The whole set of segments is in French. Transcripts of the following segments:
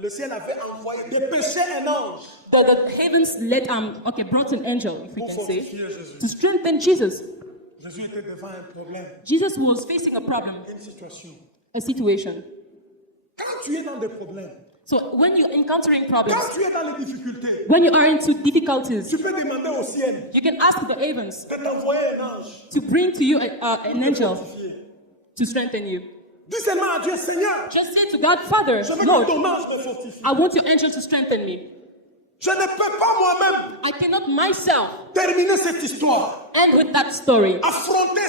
Le ciel avait envoyé, dépêché un ange. The heavens brought an angel, if we Pour can say, fortifier Jésus. to strengthen Jesus. Jésus était devant un problème, Jesus was facing a problem, une situation. a situation. Quand tu es dans des problèmes, So when you're encountering problems, quand tu es dans les difficultés, when you are into difficulties, tu peux demander au ciel you can ask the heavens de t'envoyer un ange to bring to you an angel fortifié. to strengthen you. Dis seulement à Dieu, Seigneur, Just say to God, Father, je veux que Lord, ton ange me fortifie. I want your angel to strengthen me. Je ne peux pas moi-même I cannot myself terminer cette histoire, end with that story. affronter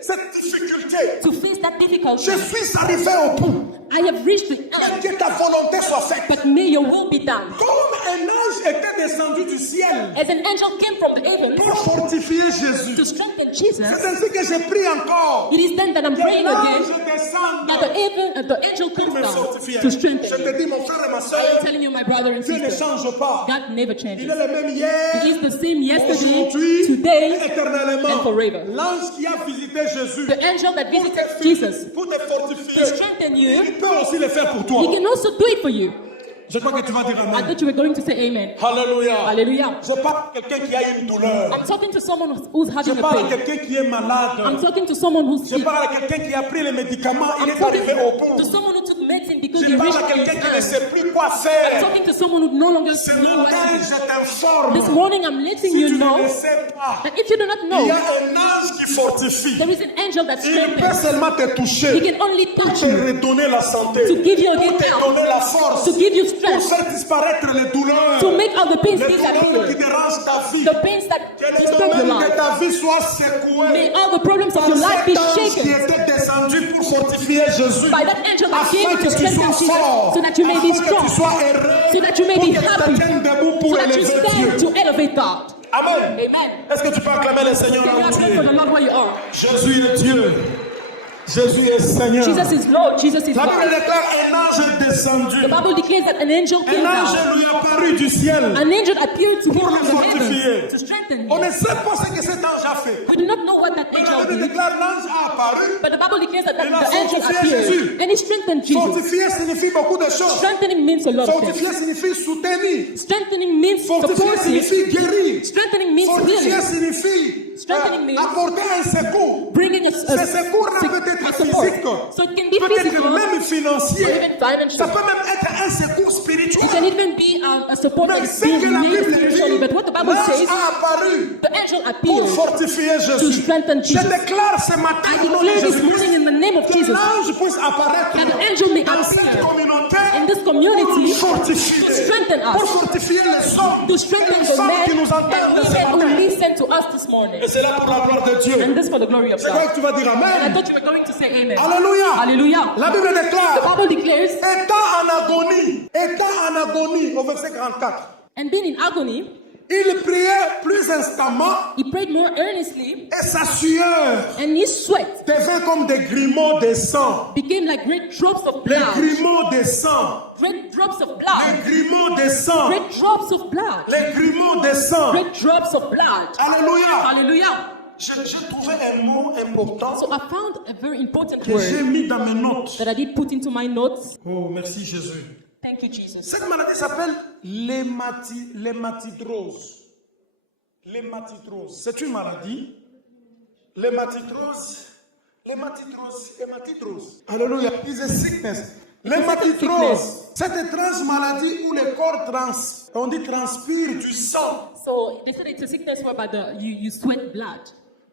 cette difficulté. To face that difficulty, Je suis arrivé au bout. I have reached the Et end, que ta volonté soit faite. but may your will be done. Comme un ange était descendu du ciel As an angel came from the heavens pour fortifier to Jésus. strengthen Jesus, C'est ainsi que j'ai pris encore. it is then that I'm Que praying l'ange again descende that the angel pour comes me down fortifier. to Je strengthen te you. dis, mon frère et ma I'm soeur, telling you, my brother and Dieu ne sister, change pas. God never Il changes. est le même hier, He is the same yesterday, aujourd'hui, today, et éternellement. and forever. L'ange qui a visité Jésus The angel that pour visited te, Jesus pour te fortifier, to strengthen you, il peut aussi le faire pour toi. he can also do it for you. Je crois que tu vas dire I amen. thought you were going to say amen. Alléluia. Hallelujah. Je parle à quelqu'un qui a une douleur. I'm talking to someone who's Je having a parle à pain. quelqu'un qui est malade. I'm talking to someone who's Je sick. parle à quelqu'un qui a pris les médicaments, il I'm est talking arrivé au to bout. someone who took medicine because Je he parle reached à quelqu'un his qui ne end. sait plus quoi I'm faire. talking to someone who no longer Ce knows what matin, to do. je t'informe. This morning I'm letting Si you tu know ne le sais pas, that if you do not il y know, a un ange qui fortifie. there is an angel that Il peut strengthens. seulement te He toucher, can only pour touch te you, redonner la santé, to give you pour again te health, donner la force, to give you pour strength, faire disparaître les douleurs, to make all the pains les douleurs qui disappear, dérangent ta vie. the pains that Que le disturb your domaine de life. ta vie soit secoué. May all the problems of Par your life be cet ange qui shaken était descendu pour fortifier Jésus, by that angel that afin came que to tu strengthen sois Jesus, fort, so that you may be afin que tu strong, sois heureux, so that you may pour be que tu te happy, tiennes debout pour so that you élever stand Dieu. to elevate God. Amen. Amen. Est-ce que tu peux acclamer le Seigneur Can you là où tu clap for the es? Lord where you are? Jésus est Dieu. Jésus est Seigneur. Jesus is Lord. Jesus is La Bible God. déclare un ange est descendu. The Bible declares that an angel came Un ange down. lui est apparu du ciel. An angel appeared to him Pour from le the fortifier. heavens to strengthen On him. ne sait pas ce que cet ange a fait. We do not know what that Mais la angel Bible did, déclare l'ange a apparu. but the Bible declares that Il a the angel fortifié Jésus. appeared and he strengthened Jesus. Fortifier signifie beaucoup de choses. Strengthening means a lot of Fortifier things. signifie soutenir. Strengthening means Fortifier supporting. signifie guérir. Strengthening means Fortifier healing. signifie Strengthening means apporter un secours. Bringing a Ce secours peut être support. physique, So it can be peut être physical, même or financier. even financial. Ça peut même être un secours It spirituel. can even be a support Mais that is ce que being la made Bible spiritually. dit, But what the Bible l'ange says, a apparu the angel pour appeared fortifier to Jésus. strengthen Je Jesus. déclare ce matin I au nom de declare this Jésus morning in the name of que Jesus l'ange puisse apparaître that the angel may dans cette appear communauté in this pour community nous fortifier, to strengthen us, pour fortifier les hommes to et strengthen les the femmes qui men nous entendent and ce women who matin. listen to us this morning. Et c'est là pour la gloire de Dieu. And this for the glory of Je crois God. que tu vas dire And I Amen. thought you were going to say amen. Alléluia. Hallelujah. La Bible The déclare, Bible declares, étant en agonie, au verset 44, and being in agony, il priait plus instamment he prayed more earnestly, et sa sueur and his sweat devint comme des grumeaux de sang. became like great drops of Les blood. grumeaux de sang. Great drops of Les blood. grumeaux de sang. Great drops of blood. Les grumeaux de sang. Great drops of blood. Alléluia. Hallelujah. J'ai trouvé un mot important So I found a very important que j'ai word mis dans mes notes. that I did put into my notes. Oh, merci Jésus. Thank you, Jesus. Cette maladie s'appelle l'hématidrose. L'hématidrose. C'est une maladie. L'hématidrose. Alléluia. It's a sickness. L'hématidrose. Cette étrange maladie où le corps on dit transpire du sang. So they said it's a sickness whereby you sweat blood.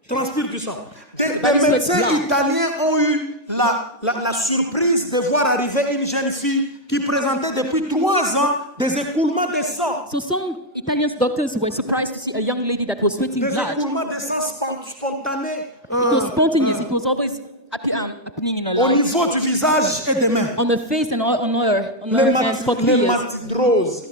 Transpire du sang. Des That is médecins blood. italiens ont eu la surprise de voir arriver une jeune fille qui présentait depuis 3 ans des écoulements de sang. So some Italian doctors were surprised to see a young lady that was sweating Des blood. écoulements de sang spontanés It was spontaneous. It was always happening in her au life. niveau du visage et des mains. On her face and on her hands for 3 years.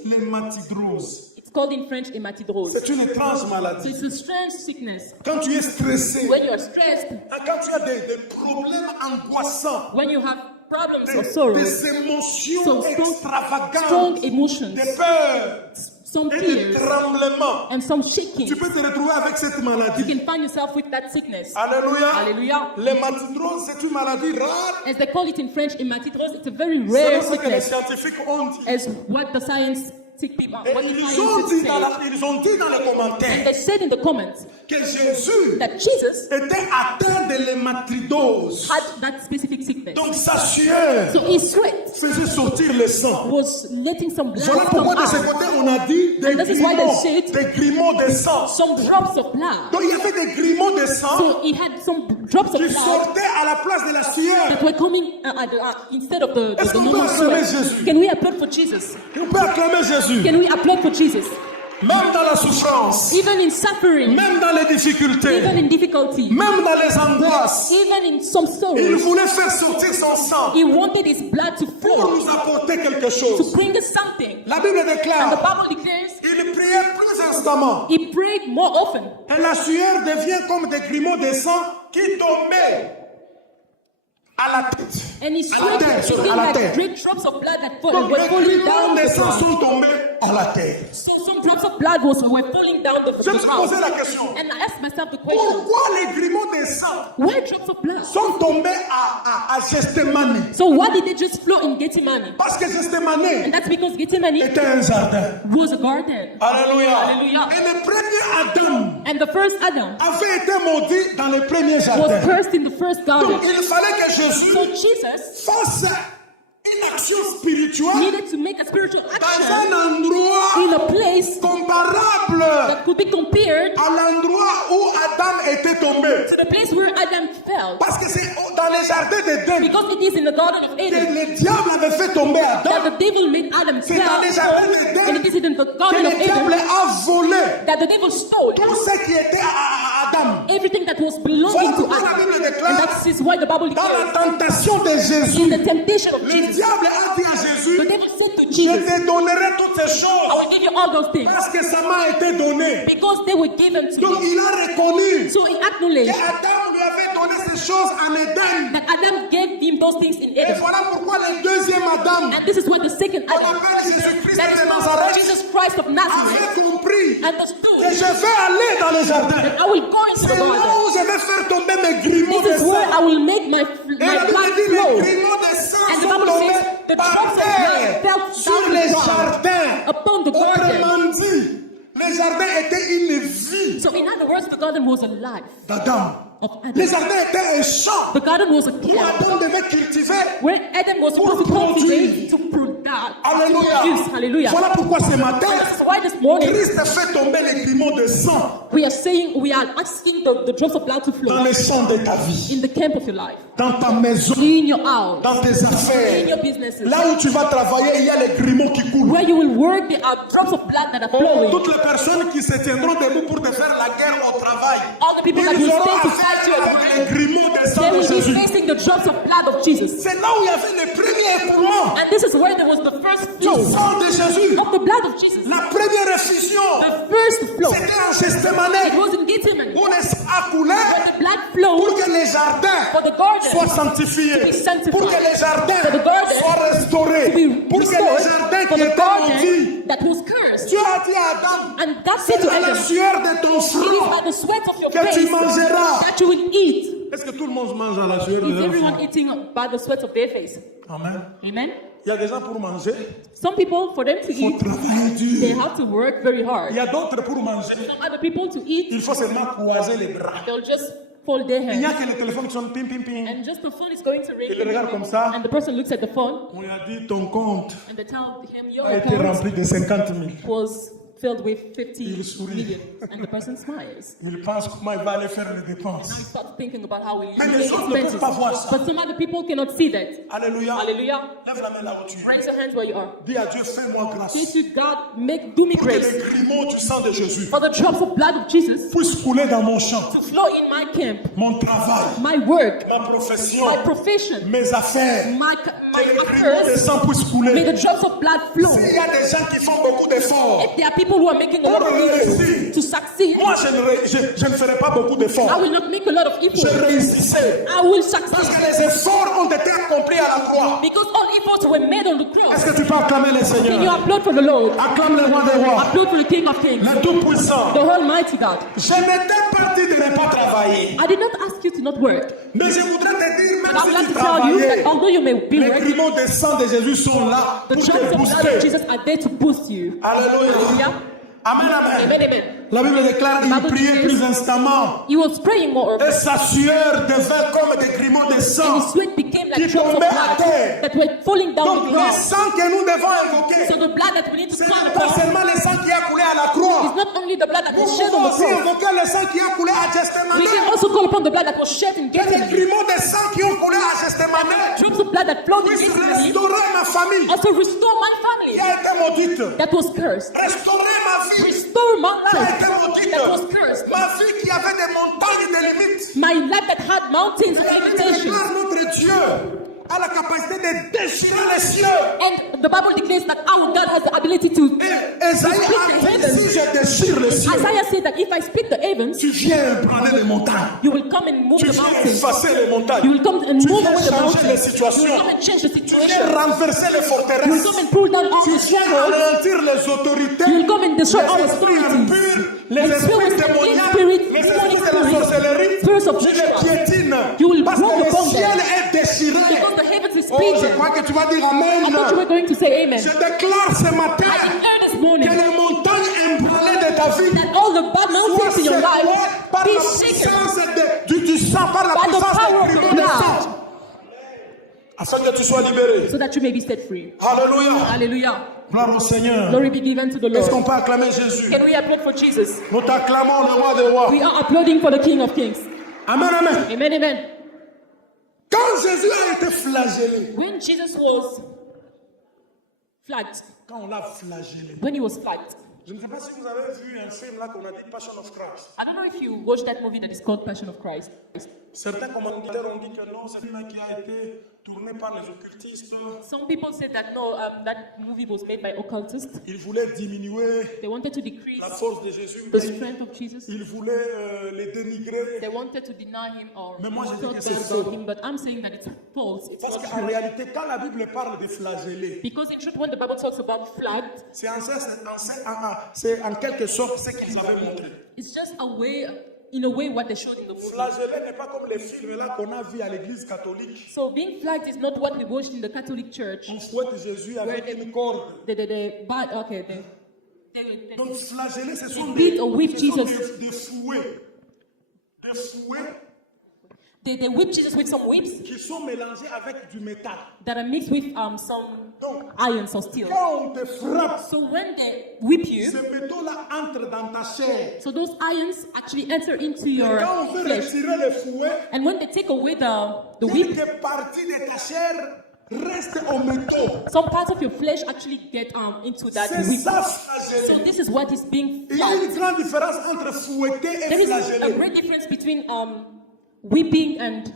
L'hématidrose. It's called in French hematidrose. C'est une étrange So maladie. it's a strange sickness. Quand tu es stressé, When you are stressed, quand tu as des problèmes angoissants, when you have problems or sorrows, des émotions so strong extravagantes, emotions, des peurs, some et des tears, tremblements. and some shaking. Tu peux te retrouver avec cette You maladie. can find yourself with that sickness. Alléluia. Hallelujah. L'hématidrose, c'est une maladie rare. As they call it in French, hematidrose, it's a very rare C'est ce que les sickness. scientifiques ont dit. As what the scientific people, Et what the ils ont scientists dit say. ils ont dit dans les And commentaires they said in the comments que Jésus that Jesus était atteint de l'hématidose. had that specific sickness. Donc sa sueur So his sweat faisait sortir le sang. was letting some blood Voilà come pourquoi de ce out. côté on a dit And this is why they said- des grimauds de sang. Some drops of blood. Donc il y avait des grimauds de sang So he had some drops of qui blood sortaient à la place de la sueur. that were coming instead of the Est-ce qu'on peut normal acclamer sweat. Jésus? Can we applaud for Jesus? On peut acclamer Jésus. Can we applaud for Jesus? Même dans la souffrance, Even in suffering, même dans les difficultés, even in difficulty, même dans les angoisses, even in some il sorrows, voulait faire sortir son sang he wanted his blood to pour flow, nous apporter quelque to chose. bring us something. La Bible And the déclare, Bible declares il priait plus instamment. he prayed more often. Et la sueur devient comme des grimauds de sang qui tombaient à la tête. And his À la sweat terre, was sur- looking à la like terre. great drops of blood that Donc were les falling grimauds down de the sang ground. sont tombés à la terre. So some drops of blood were falling down the Je me suis posé la ground. question. And I asked myself the question, Pourquoi les grimauds de sang why drops of blood? sont tombés à Gethsémani? So why did they just flow in Gethsemane? Parce que Gethsémani And that's because Gethsemane était un jardin. was a garden. Alléluia. Alléluia. Et le premier Adam And the first Adam avait été maudit dans le premier was jardin. cursed in the first Donc garden. il fallait que Jésus So Jesus fasse une action spirituelle needed to make a spiritual dans action un endroit in a place comparable that could be compared à l'endroit où Adam était tombé. to the place where Adam fell. Parce que c'est dans les jardins d'Éden Because it is in the garden of que Eden le diable avait fait tomber Adam. that the devil made Adam C'est dans les fall, jardins and it is d'Éden in the que garden of le diable Eden a volé that the devil stole tout ce qui était à Adam. everything that was belonging Voilà to pourquoi la Adam. Bible And déclare, that is why the Bible dans la declares tentation de in Jésus, the temptation of le Jesus, diable a dit à the Jésus, devil said to je Jesus, te donnerai toutes ces I choses will give you all those things parce que ça m'a été donné. because they were given to Donc him. il a reconnu So he acknowledged que Adam lui avait donné ces choses en Éden. that Adam gave him those things in Et Eden. voilà pourquoi le deuxième Adam, And this is what the second qu'on Adam, appelle Jésus-Christ that is de called Nazareth, Jesus Christ of Nazareth, avait compris que understood je vais aller dans les jardins. that I will go into the C'est là garden. où je vais faire tomber mes grimauds de This is where sang. I will make my Et la Bible blood dit les flow. grimauds de sang And the sont Bible tombés says the par drops of terre blood fell sur down les the ground jardins. upon the garden. Autrement dit, les jardins étaient une vie So in other words, the garden was a life d'Adam. of Les Adam. jardins étaient un champ The garden was a où field Adam devait cultiver. where Adam was supposed to Pour cultivate to produce. Alléluia. Hallelujah. Voilà pourquoi ce matin, And that's why this morning Christ a fait tomber les grimauds de sang we are asking the drops of blood to dans flow les champs de ta vie, in the camp of your life, dans ta maison, in your house, dans tes in affaires. your businesses. Là où tu vas travailler, il y a les grimauds qui coulent. Where you will work, there are drops of blood that are flowing. Toutes les personnes qui se tiendront debout pour te faire la guerre au travail, All the people that ils will auront stand to fight affaire you, avec les grimauds de sang they de will be Jésus. facing the drops of blood of Jesus. C'est là où il y avait le premier écoulement And this is where there was the first du flow sang de Jésus. of the blood of Jesus. La première effusion, The first flow. c'était en It Gethsémani was in Gethsemane. où le sang a coulé Where the blood pour flowed que les jardins for the garden soient sanctifiés, to be sanctified. pour que les jardins For the garden soient restaurés, to be pour que les restored jardins for qui the étaient garden maudits. that was cursed. Dieu a dit à Adam, And that said to c'est la Adam, sueur de ton it is front by the sweat of your que tu face mangeras. that you will eat. Est-ce que tout le monde mange à la sueur de Is leur everyone front? eating by the sweat of their face? Amen. Amen. Il y a des gens pour manger, Some people, for them to il faut eat, travailler they dur. have to work very Il hard. y a d'autres pour manger, Some other people to eat, il faut seulement croiser les bras. they'll just fold their Il n'y a hands. que le téléphone qui sonne pim pim pim. And just the phone is going to ring. Il regarde comme ça. And the person looks at the phone On lui a dit ton compte and they tell him, your a été account rempli de 50 000. was filled with 50 Il sourit. million. And the person smiles. Il pense comment il va aller faire les dépenses. He starts thinking about how he Mais uses les autres ne expenses. peuvent pas voir ça. But some other people cannot see that. Alléluia. Hallelujah. Lève la main là où tu es. Raise your hands where you are. Dis à Dieu, fais-moi grâce. Say to God, do me Pour que grace les grimauds du sang de Jésus for the drops of blood of Jesus puissent couler dans mon champ, to flow in my camp, mon travail, my work, ma profession, my profession, mes affaires. my Que les grimauds de affairs. sang puissent May couler. the drops of blood flow. S'il y a des gens qui font beaucoup d'efforts If there are people who are making a lot pour of effort réussir, to succeed, moi je ne ferai pas beaucoup I d'efforts. will not make a lot of Je effort. réussissais. I will Parce succeed que les efforts ont été accomplis à la croix. because all efforts were made on the Est-ce cross. que tu peux acclamer les Can you seigneurs? applaud for the Lord? Acclame le roi des rois, Applaud for the King of Kings, le tout-puissant. the Almighty God. Je n'étais pas dit de ne pas travailler. I did not ask you to not work. Mais je voudrais te dire, But même I would like si tu to tell you that travaillais, although you may be les working, grimons de sang de Jésus sont là the pour drops te of blood of booster. Jesus are there to boost you. Alléluia. Hallelujah. Amen, amen. Amen, amen. La Bible déclare qu'il Bible priait declares- plus instamment. He was praying more, Et sa sueur devint comme des grimons de and sang. his sweat became like Qui drops of tombait à blood terre. that were falling down Donc the le ground. sang que nous devons invoquer, So the blood that we need to ce cry n'est pas upon seulement le sang qui a coulé à la is croix. not only the blood that Nous was shed on pouvons the aussi cross. invoquer le sang qui a coulé à We Gethsemane. can also call upon the blood that was shed in Les Gethsemane. grimons de sang qui ont coulé à Gethsemane Drops of blood that flowed in puissent Gethsemane restaurer ma famille also restore my qui family a été maudite. that was cursed. Restaurer ma vie Restore my qui a life été maudite. that was cursed. Ma vie qui avait des montagnes de limites. My life that had mountains of La Bible limitations. déclare notre Dieu a la capacité de déchirer les cieux. And the Bible declares that our God has the ability to. Et Esaïe a dit, si je déchire les cieux, Isaiah said that if I speak the heavens, tu viens prendre les montagnes. you will come and move Tu the viens mountains. effacer les montagnes. You will come and Tu move viens away the changer les mountains. You situations. will come and change the Tu situation. viens renverser les You will forteresses. come and pull down all Tu the viens strongholds. ralentir les autorités. You will come and destroy all Les the esprits authorities. impurs, les And esprits spirits, démoniaques, spirits, les demonic esprits de la spirits, sorcellerie. spirits of Tu les witchcraft. piétines. You will Parce walk que le upon ciel them. est déchiré. Because the heavens is Oh, je speaking. crois que tu vas dire I thought you were Amen. going to say amen. Je déclare ce matin I declare this que morning les montagnes ébranlées de ta vie that all the bad mountains in your soient life secouées par be la shaken puissance du sang, par la by the puissance power of des the grimons de blood sang. Afin que tu sois libéré. so that you may be set free. Alléluia. Hallelujah. Gloire au Seigneur. Glory be given to the Est-ce qu'on Lord. peut acclamer Jésus? Can we applaud for Jesus? Nous t'acclamons le roi des rois. We are applauding for the King of Kings. Amen, amen. Amen, amen. Quand Jésus a été flagellé, When Jesus was flagged, quand on l'a flagellé, when he was flagged, je ne sais pas si vous avez vu un film là qu'on a dit Passion of Christ. I don't know if you watched that movie that is called Passion of Christ. Certains commentateurs ont dit que non, c'est un film qui a été tourné par les occultistes. Some people said that no, that movie was made by occultists. Ils voulaient diminuer They wanted to decrease la force de Jésus. the strength of Jesus. Ils voulaient les dénigrer. They wanted to deny him or Mais moi, je dis talk que c'est bad about faux. him, but I'm saying that it's false. It's Parce not qu'en true. réalité, quand la Bible parle de flageller, Because in truth, when the Bible talks about flagged, c'est en quelque sorte ce qu'ils avaient montré. it's just a way, in a way, what they showed in the movie. Flageller n'est pas comme les films là qu'on a vus à l'église catholique. So being flagged is not what we watched in the Catholic Church. On fouette Jésus avec une corde. They Donc flageller, ce sont beat or whip ce sont Jesus. des fouets. Des fouets they whip Jesus with some whips qui sont mélangés avec du métal. that are mixed with some Donc, iron or steel. quand on te frappe, So when they whip you, ces métaux-là entrent dans ta chair. so those irons actually enter into Et your quand on veut flesh. retirer les fouets, And when they take away the whip, quelques parties de ta chair restent au métaux. some parts of your flesh actually get into that C'est whip. ça So flageller. this is what is being Il y a flagged. une grande différence entre fouetter There et is a flageller. great difference between whipping and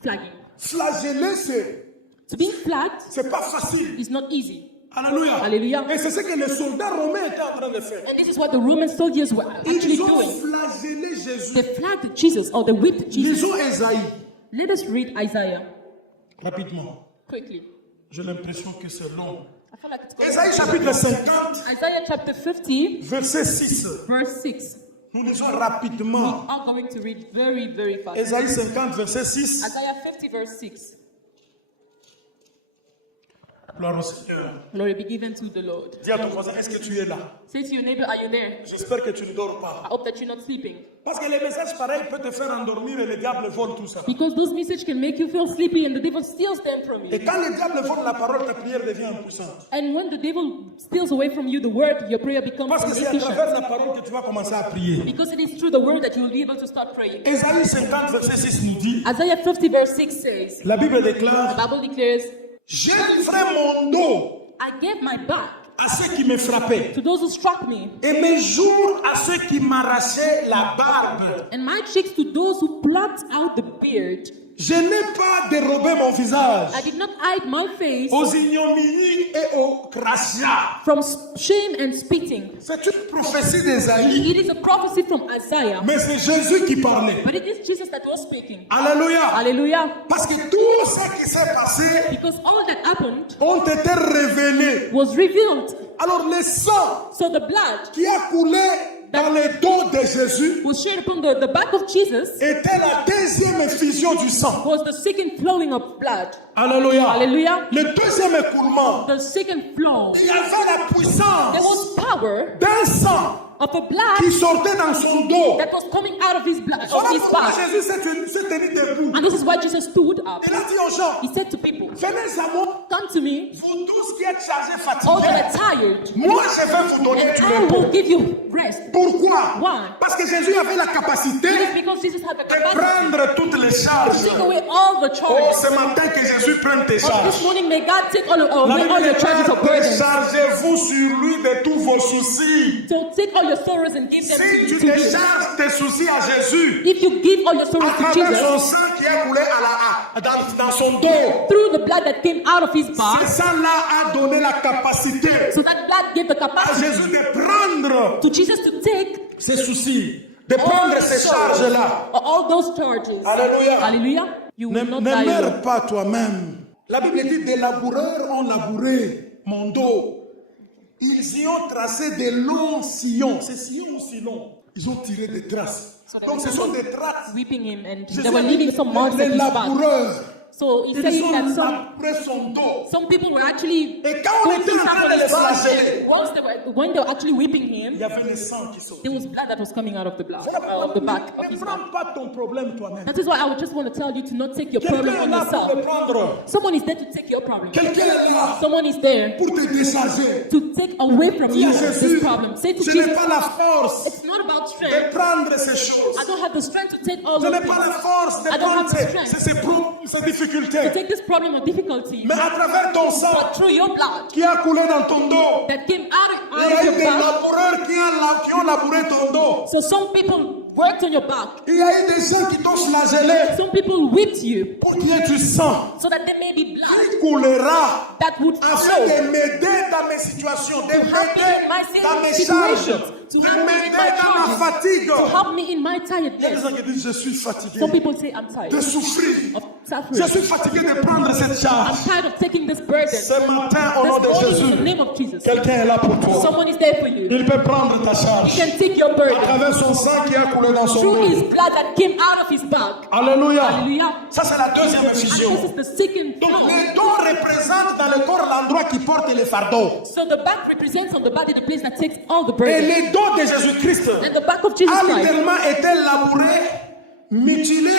flagging. Flageller, To being flagged c'est pas facile. is not easy. Alléluia. Alléluia. Et c'est ce que les soldats romains étaient en train de faire. And this is what the Roman soldiers were actually Ils ont doing. flagellé Jésus. They flagged Jesus or they whipped Jesus. Lisons Esaïe. Let us read Isaiah Rapidement. quickly. J'ai l'impression que c'est long. I feel like it's going Esaïe chapitre 50, Isaiah chapter 50, verset 6. verse 6. Nous lisons rapidement. I'm going to read very, very fast. Esaïe 50, verset 6. Isaiah 50, verse 6. Gloire au Seigneur. Glory be given to the Lord. Dis à ton voisin, est-ce que tu es là? Say to your neighbor, are you there? J'espère que tu ne dors pas. I hope that you're not sleeping. Parce que les messages pareils peuvent te faire endormir et le diable vole tout ça. Because those messages can make you feel sleepy and the devil steals them from Et you. quand le diable vole la parole, ta prière devient impuissante. And when the devil steals away from you the word, your prayer becomes Parce que c'est à travers inefficient. la parole que tu vas commencer à prier. Because it is through the word that you will be able to start praying. Esaïe 50, verset 6 nous dit, Isaiah 50, verse 6 says, la Bible the déclare, Bible declares, j'ai livré mon dos I gave my back à ceux qui me frappaient to those who struck me, et mes jours à ceux qui m'arrachaient la barbe. and my cheeks to those who plucked out the beard. Je n'ai pas dérobé mon visage I did not hide my face aux ignominies et aux crachats. from shame and spitting. C'est une prophétie d'Ésaïe. It is a prophecy from Isaiah. Mais c'est Jésus qui parlait. But it is Jesus that was speaking. Alléluia. Hallelujah. Parce que tout ce qui s'est passé Because all that happened ont été révélés. was revealed. Alors le sang So the blood qui a coulé dans le dos de Jésus was shed upon the back of Jesus était la deuxième effusion du sang. was the second flowing of blood. Alléluia. Hallelujah. Le deuxième écoulement, The second flow. il y avait la There puissance was power d'un sang of a blood qui sortait dans son dos. that was coming out of his blood, of Voilà his pourquoi back. Jésus s'est tenu debout. And this is why Jesus stood up. Il a dit aux gens, He said to people, venez à moi, come to me, vous tous qui êtes chargés, all that fatigués. are tired, Moi, je vais vous donner and du I repos. will give you rest. Pourquoi? Why? Parce que Jésus avait la capacité It is because Jesus had the de capacity prendre toutes les charges. to take away all the Oh, charges. ce matin que Jésus prenne tes Oh, charges. this morning, may God take away La all Bible your dit, charges of burden. déchargez-vous sur lui de tous vos soucis. So take all your sorrows and give them Si tu to him. décharges tes soucis à Jésus, If you give all your à sorrows to travers Jesus, son sang qui a coulé dans son dos, through the blood that came out of his ce back, sang-là a donné la capacité so that blood gave the à capacity Jésus de prendre to Jesus to take ses soucis, de all prendre those ces sorrows, charges-là. all those charges. Alléluia. Hallelujah. You Ne will not ne die alone. meurs pas toi-même. La Bible dit des laboureurs ont labouré mon dos. Ils y ont tracé des longs sillons. Ces sillons aussi longs. Ils ont tiré des traces. Donc ce sont des traces. Weeping him, and Je they were sais, leaving some marks les at his back. laboureurs, So he's ils saying ont that labouré son dos. some people were actually Et quand on going était through en train stuff de on les his back, flageller, and when they were actually whipping il him, y avait le sang qui sortait. there was blood that was coming out of the blood, of the back of Ne his back. prends pas ton problème toi-même. That is why I would just want to tell you to not take your problem Quelqu'un est on là pour le yourself. prendre. Someone is there to take your problem. Quelqu'un est là Someone is there pour te décharger. to take away from Dis you à this Jésus, problem. Say to je n'ai Jesus, pas la force it's not about de strength. prendre ces choses. I don't have the strength to take all Je of n'ai pas la this. force de I don't prendre have the strength ces to difficultés. take this problem of difficulty. Mais à travers ton sang But through your blood qui a coulé dans ton dos, that came out il y of a eu your des back. laboureurs qui ont labouré ton dos. So some people worked on your back. Il y a eu des gens qui t'ont flagellé Some people whipped you pour qu'il y ait du sang so that there may be blood qui coulera that would afin flow de m'aider dans mes situations, de to help me in m'aider my dans mes charges, situations, to de help me in m'aider my dans ma charges, fatigue. to help me in my Il y a des tiredness. gens qui disent je suis fatigué Some people say, I'm de tired souffrir. of Je suffering. suis fatigué de prendre cette I'm charge. tired of taking this burden. Ce matin, au nom de This morning, in Jésus, the name of Jesus, quelqu'un est là pour toi. someone is there for you. Il peut prendre ta He charge can take your à burden travers son sang qui a coulé dans son through his dos. blood that came out of his back. Alléluia. Hallelujah. Ça, c'est la deuxième And effusion. this is the second Donc, flow. les dons représentent dans le corps l'endroit qui porte les fardeaux. So the back represents on the body the place that takes all the Et burden. les dons de Jésus-Christ And the back of Jesus a Christ littéralement été labouré, mutilé,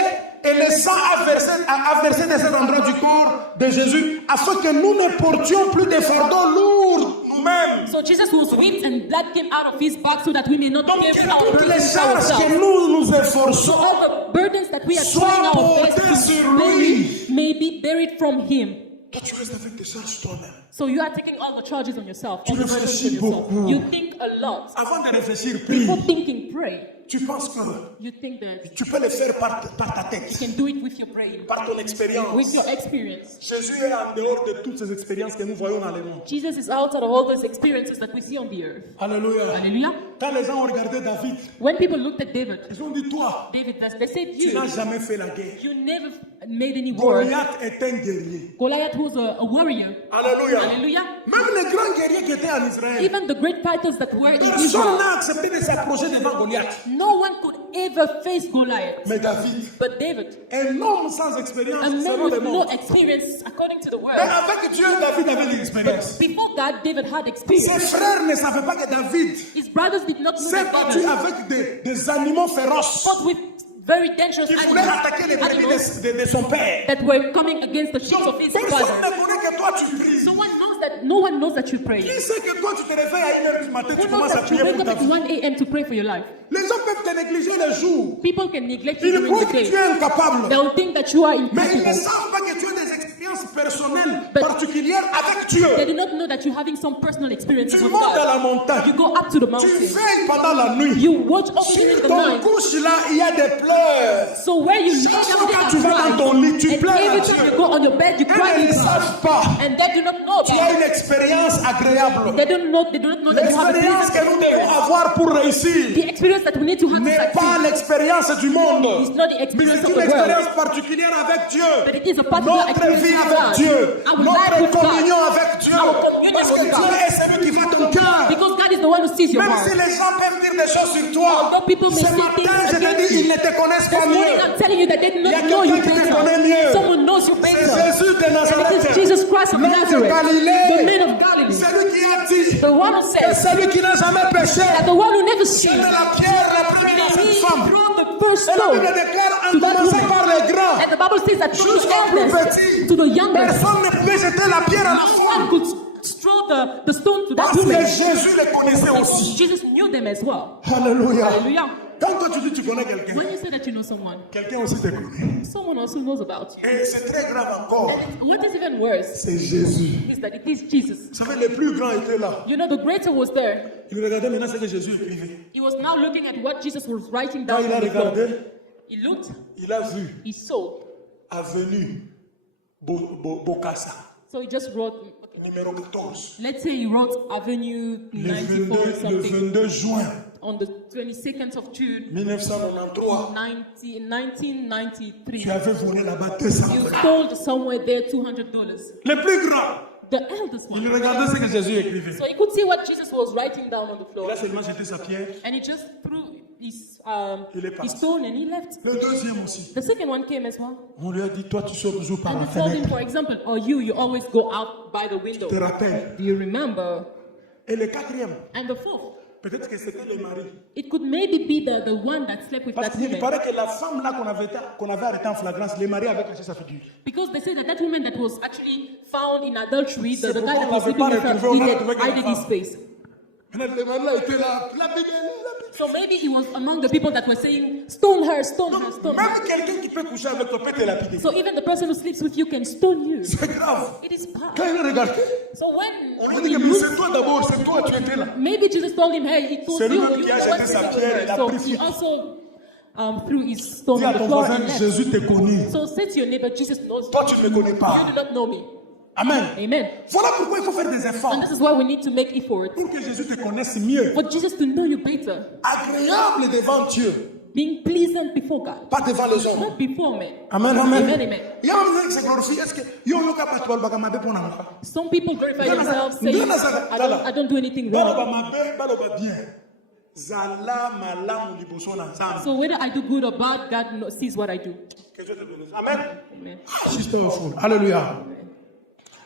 et le sang a versé de cet endroit du corps de Jésus afin que nous ne portions plus des fardeaux lourds nous-mêmes. So Jesus was whipped and blood came out of his back so that we may not Donc, bear que our toutes les burdens charges que ourselves. nous nous So efforçons all the burdens that we are soient trying our best portés to sur lui. may be buried from him. Toi, tu restes avec tes charges toi-même. So you are taking all the charges on yourself. Tu all the burdens réfléchis on yourself. beaucoup. You think a lot. Avant de réfléchir, prie. Before thinking, pray. Tu penses que You think that tu peux le faire par ta you tête, can do it with your brain, par ton expérience. with your experience. Jésus est en dehors de toutes ces expériences que nous voyons dans le monde. Jesus is outside of all those experiences that we see on the earth. Alléluia. Hallelujah. Quand les gens ont regardé David, When people looked at David, ils ont dit, toi, they said, tu n'as you jamais fait la guerre. never made any war. Goliath est un guerrier. Goliath was a warrior. Alléluia. Hallelujah. Même les grands guerriers qui étaient en Israël, Even the great fighters that were in personne Israel, n'a accepté de s'approcher devant Goliath. no one could ever face Goliath. Mais David, But David, un homme sans expérience, a man selon with le no monde. experience according to the Mais world. avec Dieu, David avait de l'expérience. Before God, David had Ses experience. frères ne savaient pas que David His brothers did not know s'est that battu David avec des animaux féroces fought with very dangerous qui voulaient attaquer les brebis animals de son père. that were coming against the sheep of his Personne father. ne connaît que toi tu pries. No one knows that you pray. Qui sait que toi tu te réveilles à 1h du matin, tu Who knows commences à that you prier wake pour up ta at vie. 1 a.m. to pray for your life? Les gens peuvent te négliger le jour. People can neglect you Ils during croient the que tu day. es incapable. They'll think that you are Mais ils ne incapable. savent pas que tu as des expériences personnelle But- particulière avec Dieu. They do not know that you're having some personal experiences Tu with montes à la God. montagne. You go up to the Tu mountain. veilles pendant la nuit. You watch over in Sur the ton night. couche là, il y a des pleurs. So where you lay Chaque fois down quand tu vas and dans ton lit, tu cry, and pleures à every time Dieu. you go on your bed, you Eux cry. ne savent pas. And they do not know Tu as that. une expérience agréable. They do not know that you have a L'expérience que nous devons experience. avoir pour réussir The experience that we need to have to n'est pas succeed. l'expérience du monde, It's not the mais experience c'est of une the world. expérience particulière avec Dieu. But it is a particular Notre experience vie with avec God. Dieu, Our life notre with communion God. avec Dieu, Our communion parce que with Dieu God. est celui qui voit ton cœur. Because God is the one who sees your Même heart. si les gens peuvent dire des choses sur toi, Although people may ce say matin things je te against dis, you, ils ne te connaissent This pas morning mieux. I'm telling you that they do Il y a not know you quelqu'un qui te connaît better. mieux. Someone knows you C'est better. Jésus de And it Nazareth, is Jesus Christ of l'homme de Nazareth, the Galilée, man of Galilee, celui qui a dit, the one who que says celui qui n'a jamais péché, that the one who never c'est sinned, la pierre la première à cette he femme. threw the first Et la stone Bible déclare, en to that commençant woman. par les grands, And the Bible says that from the jusqu'au plus eldest petit, to the youngest, personne ne pouvait jeter la pierre à la no femme. one could throw the stone to that Parce que woman. Jésus les connaissait Because aussi. Jesus knew them as well. Alléluia. Hallelujah. Quand toi tu dis tu connais quelqu'un, When you say that you know someone, quelqu'un aussi te connaît. someone also knows about you. Et c'est très grave encore. And what is even worse C'est Jésus. is that it is Jesus. Vous savez, les plus grands étaient là. You know, the greater was there. Il regardait maintenant ce que Jésus écrivait. He was now looking at what Jesus was writing Quand down il a on the floor. regardé, He looked, il a vu he saw. Avenue Bokassa, So he just wrote, okay, numéro 14. let's say he wrote Avenue Le 94 or 22, le something 22 juin on the 22nd of June 1993, 1993. tu avais volé là-bas 200 You $. sold somewhere there $200. Les plus grands, The eldest il one. regardait ce que Jésus écrivait. So he could see what Jesus was writing down on the Il floor. a seulement jeté sa pierre. And he just threw his, Il est parti. his stone and he left. Le deuxième aussi. The second one came as well. On lui a dit, toi tu sors toujours par And la he told him, fenêtre. for example, or you always go out by the window. Tu te rappelles. Do you remember? Et le quatrième, And the fourth, peut-être que c'était le mari. it could maybe be the one that slept with Parce that qu'il woman. paraît que la femme là qu'on avait arrêtée en flagrance, le mari avait caché sa figure. Because they say that that woman that was actually found in adultery, the C'est guy that pourquoi was on sleeping l'avait with pas her, retrouvé, on he a had retrouvé que la hided his femme. face. Maintenant, le mari là était là, lapidé. So maybe he was among the people that were saying, stone her, stone her, stone her. Même quelqu'un qui peut coucher avec toi peut te lapider. So even the person who sleeps with you can stone you. C'est grave. It is bad. Quand il regardait, So on when lui dit he que mais c'est looked, toi d'abord, c'est toi, tu étais là. maybe Jesus told him, hey, it was C'est you, lui-même you qui a the one jeté sa sleeping with pierre, her. il a So pris he feu. also threw his stone Dis on à the ton floor voisin, and left. Jésus te connaît. So say to your neighbor, Jesus knows you. Toi, tu ne me connais You pas. do not know me. Amen. Amen. Voilà pourquoi il faut faire des efforts And this is why we need to make effort. pour que Jésus te connaisse mieux. For Jesus to know you better. Agréable devant Dieu, Being pleasant before God. pas devant les hommes. Not before men. Amen, Amen, amen. amen. Il y a un homme qui se glorifie. Est-ce que yo yo ka pas baka mabe pour na Some people glorify themselves saying, I don't do anything Baloba wrong. mabe, baloba bien. Zala malamu liboso na nzambe. So whether I do good or bad, God sees what I do. Que Dieu te bénisse. Amen. Amen. Sister full. Alléluia.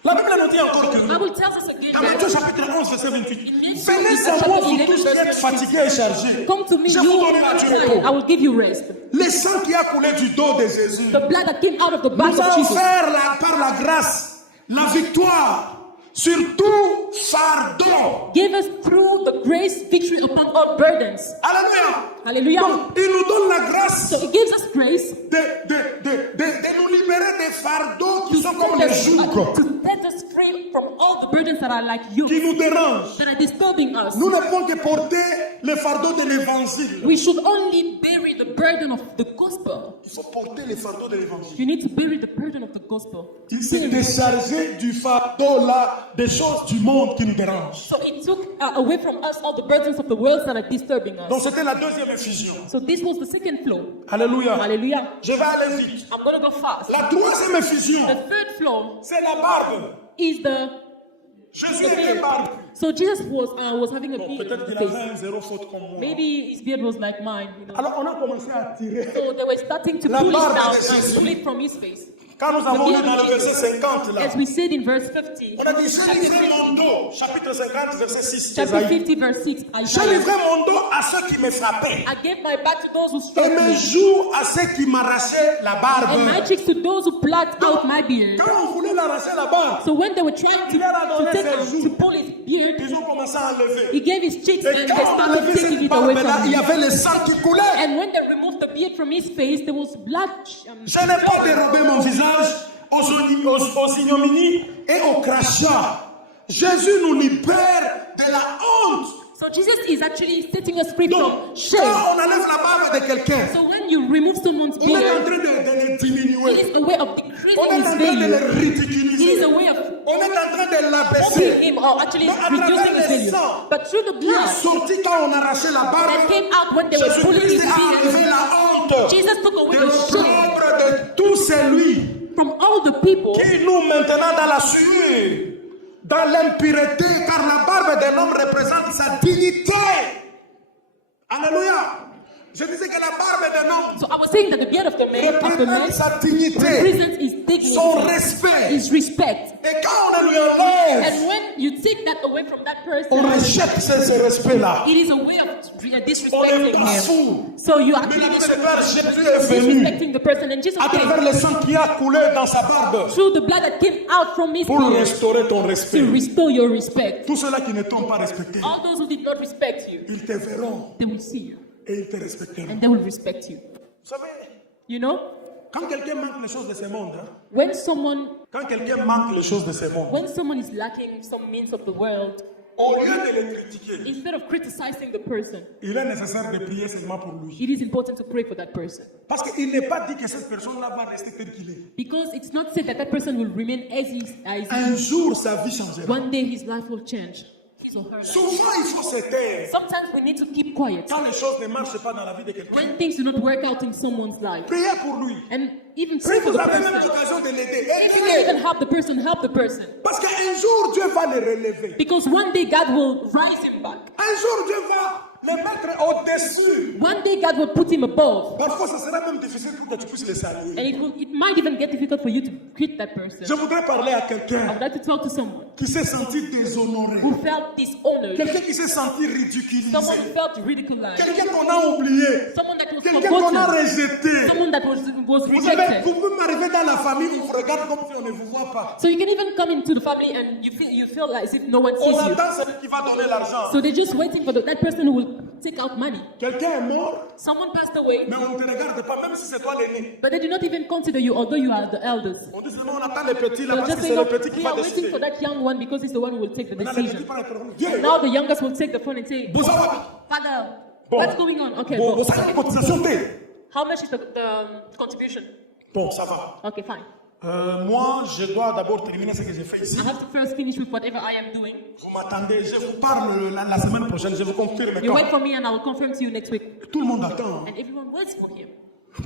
La Bible nous dit encore que The Bible tells us again dans Matthieu that chapitre 11 verset 28. in Venez à moi vous tous qui êtes fatigués et chargés. come to me, Je you vous who donnerai are du tired, repos. I will give you rest. Le sang qui a coulé du dos de Jésus The blood that came out of the back nous of a Jesus offert par la grâce la victoire sur tout fardeau. gave us through the grace victory upon all burdens. Alléluia. Hallelujah. Donc, il nous donne la grâce So it gives us grace de nous libérer des fardeaux qui sont comme les jougles, to set us free from all the burdens that are like you, qui nous dérangent. that are disturbing us. Nous ne pouvons que porter le fardeau de l'évangile. We should only bury the burden of the gospel. Il faut porter le fardeau de l'évangile. You need to bury the burden of the gospel. Il s'est déchargé du fardeau là, des choses du monde qui nous dérangent. So it took away from us all the burdens of the world that are disturbing Donc us. c'était la deuxième effusion. So this was the second flow. Alléluia. Hallelujah. Je vais aller vite. I'm going to go fast. La troisième effusion, The third flow c'est la barbe. is the... Jésus était barbe. So Jesus was having a Bon, beard peut-être on his qu'il avait face. un zéro faute comme moi. Maybe his beard was like mine, you know. Alors on a commencé à tirer. So they were starting to La pull it barbe down de and Jésus. pull it from his face. Quand nous avons lu dans le verset 50 là, As we said in verse 50, on a dit j'ai livré mon dos, chapitre 50, verset 6. chapter Ésaïe. 50, verse 6, J'ai Isaiah. livré mon dos à ceux qui me frappaient I gave my back to those who et struck mes me, joues à ceux qui m'arrachaient la and my barbe. cheeks to those who plucked out my beard. Quand on voulait l'arracher la barbe, So when they were trying to pull his beard, ils ont commencé à enlever. he gave his cheeks and Et they quand on started enlevait taking cette it away barbe là, from il y him. avait le sang qui coulait. And when they removed the beard from his face, there was blood. Je n'ai pas dérobé mon visage aux ignominies et aux crachats. Jésus nous libère de la honte. So Jesus is actually setting us free Donc, from shame. quand on enlève la barbe de quelqu'un, So when you remove someone's on est en beard, train de le it diminuer. is a way of On decreasing est en his train de value. le It is ridiculiser. a way of On est en train de mocking l'abaisser. him or actually Mais à reducing travers his le value. sang But through the qui est blood sorti quand on arrachait la that barbe, came out when they were pulling his Jésus-Christ a enlevé beard, la honte Jesus took away de the shame l'opprobre de tout celui from all the people qui nous maintenant dans la sueur, dans l'impureté, car la barbe de l'homme représente sa dignité. Alléluia. Je disais que la barbe de l'homme So I was saying that the beard of the man représente sa dignité, represents his son dignity, respect. his respect. Et quand on lui enlève, And when you take that away from that on person, rejette ce respect-là. it is a way of On est disrespecting pas him. fou. So you are Mais actually notre Père Jésus est venu disrespecting the person. And Jesus à travers came le sang qui a coulé dans sa barbe through the blood that came out from his pour beard restaurer ton respect. to restore your respect. Tous ceux-là qui ne t'ont pas respecté, All those who did not respect you, ils te verront they will see you et ils te respecteront. and they will respect you. Vous savez, You know, quand quelqu'un manque les choses de ce monde, hein, when someone is lacking some means of the world, au lieu de le critiquer, instead of criticizing the person, il est nécessaire de prier seulement pour lui. it is important to pray for that person. Parce qu'il n'est pas dit que cette personne-là va rester tel qu'il est. Because it's not said that that person will remain as he is. Un jour, sa vie changera. One day his life will change. His or her life. Souvent, il faut se taire. Sometimes we need to keep quiet. Quand les choses ne marchent pas dans la vie de quelqu'un, When things do not work out in someone's life. priez pour lui. And even Si pray for vous the avez même person. l'occasion de l'aider, If you don't aidez-le. even help the person. Parce qu'un jour, Dieu va le relever. Because one day God will rise him back. Un jour, Dieu va le mettre au-dessus. One day God will put him above. Parfois, ce sera même difficile pour que tu puisses le saluer. And it might even get difficult for you to quit that person. Je voudrais parler à I quelqu'un would like to talk to someone qui s'est senti déshonoré. who felt dishonored. Quelqu'un qui s'est senti ridiculisé. Someone who felt ridiculized. Quelqu'un qu'on a oublié. Someone that was Quelqu'un qu'on a forgotten. rejeté. Someone that was Vous savez, rejected. vous pouvez m'arriver dans la famille, on vous regarde comme si on ne vous voit pas. So you can even come into the family and you feel like as if no one On sees you. attend celui qui va donner l'argent. So they're just waiting for that person who will take out money. Quelqu'un est mort, Someone passed away, mais on ne te regarde pas, même si c'est toi l'aîné. but they do not even consider you, although you are the eldest. On dit non, on attend les petits là They'll parce just que say, c'est no, le petit qui we va are waiting décider. for that young one because he's the one who will take the Maintenant, les petits decision. parlent pour Dieu. Now the youngest will take the phone and say, Bozawa. Father, Bon. what's going on? Okay, Bon, bon. vous savez, cotisation T. How much is the contribution? Bon, ça va. Okay, fine. Moi, je dois d'abord terminer ce que j'ai fait ici. I have to first finish with whatever I am doing. Vous m'attendez, je vous parle la semaine prochaine, je vous confirme You quand. wait for me and I will confirm to you next week. Tout le monde attend. And everyone waits for him.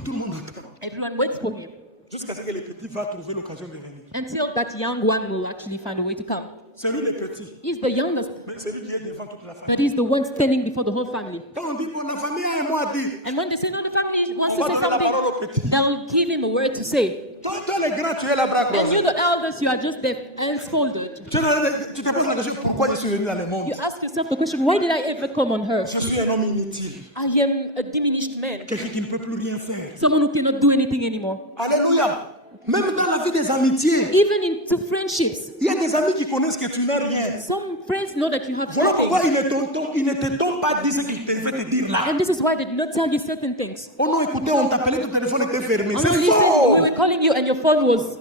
Tout le monde attend. Everyone waits for him. Jusqu'à ce que le petit va trouver l'occasion de venir. Until that young one will actually find a way to come. C'est lui le petit, He's the youngest, mais c'est lui qui est devant toute la famille. but he's the one standing before the whole family. Quand on dit, bon, la famille a un mot à dire. And when they say, no, the family wants On to va say donner la parole au something, petit. they'll give him a word to say. Toi, le grand, tu es là, bras Then croisés. you, the eldest, you are just there, hands folded. Tu te poses la question, pourquoi je suis venu dans le monde? You ask yourself the question, why did I ever come on earth? Je suis un homme inutile. I am a diminished man, Quelqu'un qui ne peut plus rien faire. someone who cannot do anything anymore. Alléluia. Même dans la vie des amitiés, Even into friendships, il y a des amis qui connaissent que tu n'as rien. some friends know that you have Voilà pourquoi nothing. ils ne te t'ont pas dit ce qu'ils devaient te dire là. And this is why they did not tell you certain things. Oh non, écoutez, on t'appelait, ton téléphone était fermé. Oh, C'est no, listen, faux. we were calling you and your phone was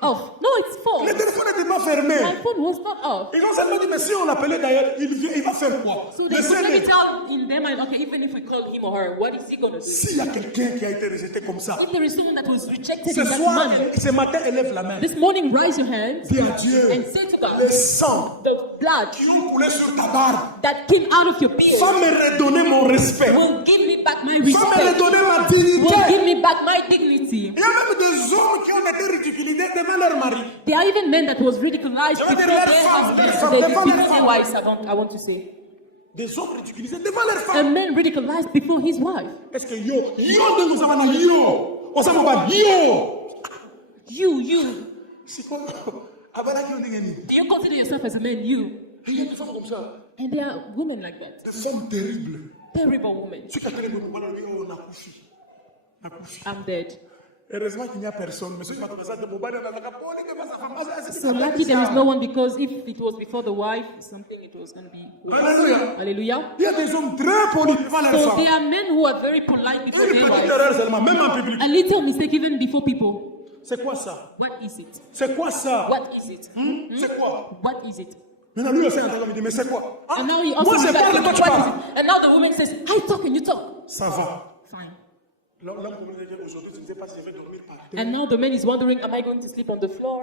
off. No, it's Le false. téléphone n'était pas fermé. My phone was not off. Ils ont seulement dit, mais si on l'appelait d'ailleurs, il va faire quoi? So they Mais could maybe c'est- tell in their mind, okay, even if we call him or her, what is he going to do? S'il y a quelqu'un qui a été rejeté comme ça, If there is someone that was rejected ce in that soir, manner, ce matin, élève la main. this morning raise your hands Dis à Dieu, and say to God, le sang the blood qui ont coulé sur ta barbe that came out of your beard va me redonner mon respect. will give me back my Va me respect, redonner ma will dignité. give me back my dignity. Il y a même des hommes qui ont été ridiculisés devant leur mari. There are even men that was ridiculized Je veux before dire, their leur femme, husbands, leur before femme. their wives, I want to say. Des hommes ridiculisés devant leur A femme. man ridiculized before his wife. Est-ce que yo de nous avons yo? On s'en va yo. You. C'est quoi? Abana qui on est gagné. Do you consider yourself as a man? You. Il y a des femmes comme ça. And there are women like that. Des femmes terribles. Terrible women. Ceux qui attendent le moment où on a couché. On a couché. I'm dead. Heureusement qu'il n'y a personne. Mais ceux qui m'attendent ça, de mon bari, on a la capone, que sa femme, So lucky there is no one, because if it was before the wife, something it was going to be. Alléluia. Hallelujah. Il y a des hommes très polis devant leur So femme. there are men who are very polite before Une their petite wives. erreur seulement, même en public. A little mistake even before people. C'est quoi ça? What is it? C'est quoi ça? What is it? C'est quoi? What is it? Maintenant, lui aussi, il me dit, mais c'est quoi? Ah, And now he moi, also je parle, toi, tu what parles. is it? And now the woman says, I talk and you talk. Ça va. Fine. L'homme comme il dit aujourd'hui, tu ne sais pas si je vais dormir par terre, And now the man is wondering, am I going to sleep on the floor?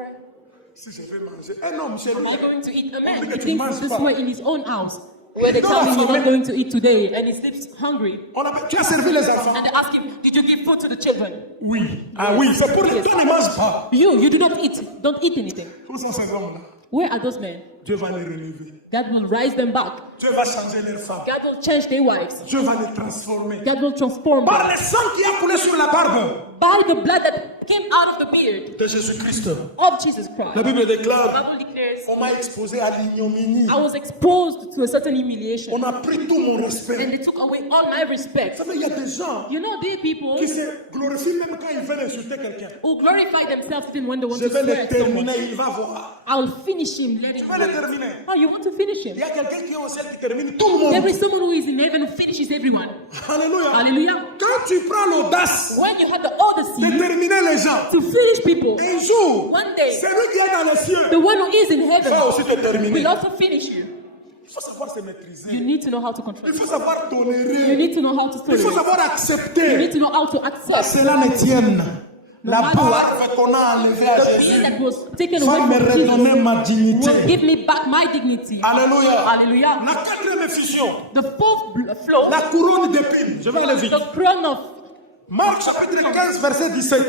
si je vais manger. Un homme, chez Am I lui, going to eat? A man, Mais he tu thinks manges this pas. way in his own house, where they Non, tell him la you're famille- not going to eat today, and he sleeps hungry. tu as servi les enfants? And they ask him, did you give food to the children? Oui. Ah oui, c'est pour les toi ne manges pas. You do not eat. Don't eat anything. Où sont ces hommes-là? Where are those men? Dieu va les relever. God will rise them back. Dieu va changer leurs femmes. God will change their wives. Dieu va les transformer. God will transform Par them. le sang qui a coulé sur la barbe By the blood that came out of the beard de Jésus-Christ. of Jesus La Christ. Bible The déclare, Bible declares, on m'a exposé à l'ignominie. I was exposed to a certain humiliation, On a pris tout mon and respect. they took away all my respect. Vous savez, il y a des gens You know, there are people qui se glorifient même quand ils veulent insulter quelqu'un. who glorify themselves even when they want Je to vais swear le at someone. terminer, il va voir. I'll finish him. Let Je him vais le go. terminer. Oh, you want to finish Il him? y a quelqu'un qui est au ciel qui termine tout le There monde. is someone who is in heaven who finishes everyone. Alléluia. Hallelujah. Quand tu prends l'audace When you have the de odyssey terminer les gens, to finish people, un jour, one day, celui qui est dans les cieux the one who is in heaven va aussi te terminer. will also finish you. Il faut savoir se maîtriser. You need to know how to control. Il faut savoir You tolérer. need to know how to Il faut tolerate. savoir You accepter. need to know how to accept. Cela me tienne. La matter what, barbe qu'on a enlevée à the being Jésus that was taken va me away from redonner Jesus ma dignité. will give me back my dignity. Alléluia. Hallelujah. La quatrième effusion, The fourth flow, la couronne d'épines. Je vais aller vite. the crown of Marc chapitre 15, verset 17.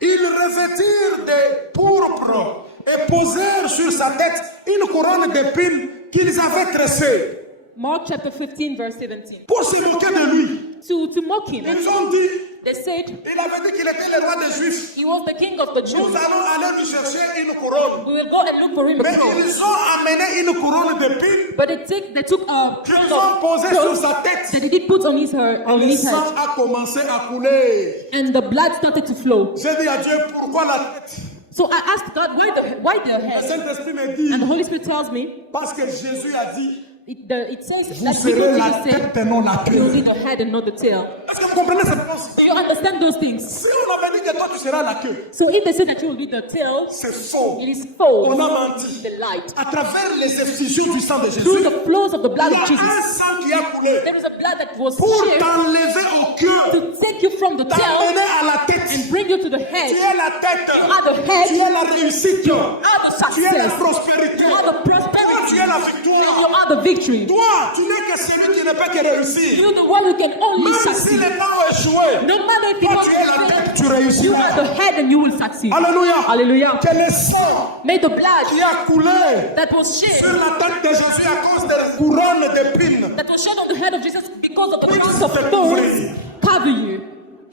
Ils revêtirent des pourpres et posèrent sur sa tête une couronne d'épines qu'ils avaient tressée Mark chapter 15, verse 17. pour se moquer de lui. To mock him. Ils ont dit, They said il avait dit qu'il était le roi des Juifs. he was the king of the Nous Jews. allons aller lui chercher une couronne. We will go and look for him a Mais crown. ils ont amené une couronne d'épines But they took a qu'ils crown ont of posée sur thorns sa that tête. they did put on his Le head. sang a commencé à couler. And the blood started to flow. J'ai dit à Dieu, pourquoi la tête? So I asked God, why the Le head? Saint-Esprit me dit, And the Holy Spirit tells me, parce que Jésus a dit, it says vous that serez because la Jesus said, tête et non la you will queue. be the head and not the tail. Est-ce que vous comprenez cette chose? Do you understand those things? Si on avait dit que toi tu seras la queue, So if they say that you will be the tail, c'est faux. it is false. On a menti. The light. À travers les effusions du sang de Through Jésus, the flows of the blood il y of a Jesus, un sang qui a coulé there is a blood that was pour shed t'enlever au cœur, to take you from the tail t'amener à la tête. and bring you to the Tu head. es la tête, You are the head. tu es la réussite, tu You are the es la success. prospérité, You are the toi prosperity. tu es la And you victoire. are the victory. Toi, tu n'es que celui qui ne peut que réussir. You're the one who can only Même si succeed. les plans ont échoué, No matter if you toi want tu es la tête, tu to, you are réussiras. the head and you will succeed. Alléluia. Hallelujah. Que le sang May the blood qui a coulé that was shed, sur la tête de Jésus à cause des couronnes d'épines. that was shed on the head of Jesus because of the Oui, cross of c'est thorns, vrai. cover you.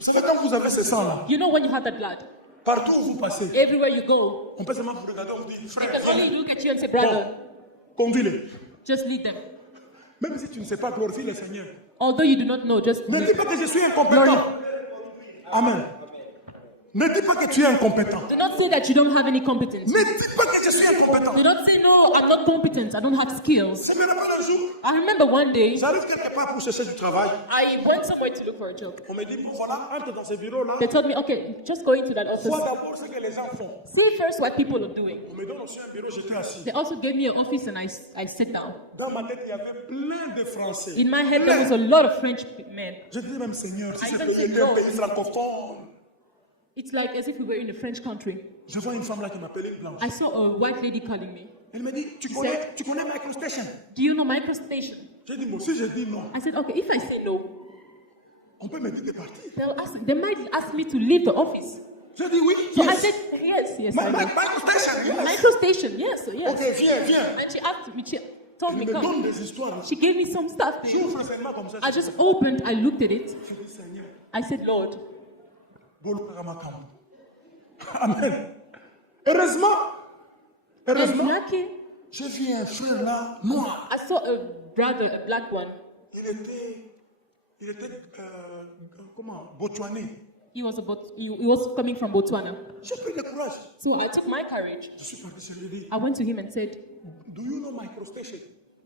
Vous savez, quand vous avez ce sang-là, You know when you have that blood, partout où vous passez, everywhere you go, on peut seulement vous regarder, on vous dit, frère, they can only look at you and say, bon, brother, conduis-les. just lead them. Même si tu ne sais pas glorifier le Seigneur. Although you do not know, just Ne dis pas que je suis incompétent. Amen. Ne dis pas que tu es incompétent. do not say that you don't have any competence. Ne dis pas que je suis incompétent. Do not say, no, I'm not competent, I don't have skills. Je me rappelle un jour, I remember one day, j'arrive quelque part pour chercher du travail. I went somewhere to look for a job. On me dit, bon, voilà, entre dans ce bureau-là. They told me, okay, just go into that office. Vois d'abord ce que les gens font. See first what people are doing. On me donne aussi un bureau, j'étais assis. They also gave me an office and I sat down. Dans ma tête, il y avait plein de Français. In my head, there was a lot of French men. Je disais même, Seigneur, si I ce even pays said était un no. pays francophone. It's like as if we were in a French country. Je vois une femme là qui m'appelait une blanche. I saw a white lady calling me. Elle me dit, tu connais MicroStation? Do you know MicroStation? J'ai dit, moi aussi, j'ai dit non. I said, okay, if I say no, On peut me dire de partir. they might ask me to leave the office. J'ai dit oui. So I Yes. said, yes, I know. MicroStation, yes. MicroStation, yes, yes. Ok, viens. And she asked me, she told Elle me, me donne come. des histoires. She gave me some stuff. J'ouvre seulement comme ça. I just opened, I looked at it. Je dis, Seigneur, I said, Lord, Bolo Karamakam. Amen. Heureusement, I'm lucky. j'ai vu un frère là, noir. I saw a brother, a black one. Il était comment, Botswanais. He was coming from Botswana. J'ai pris le courage. So I took my courage. Je suis parti sur lui. I went to him and said, Do you know MicroStation?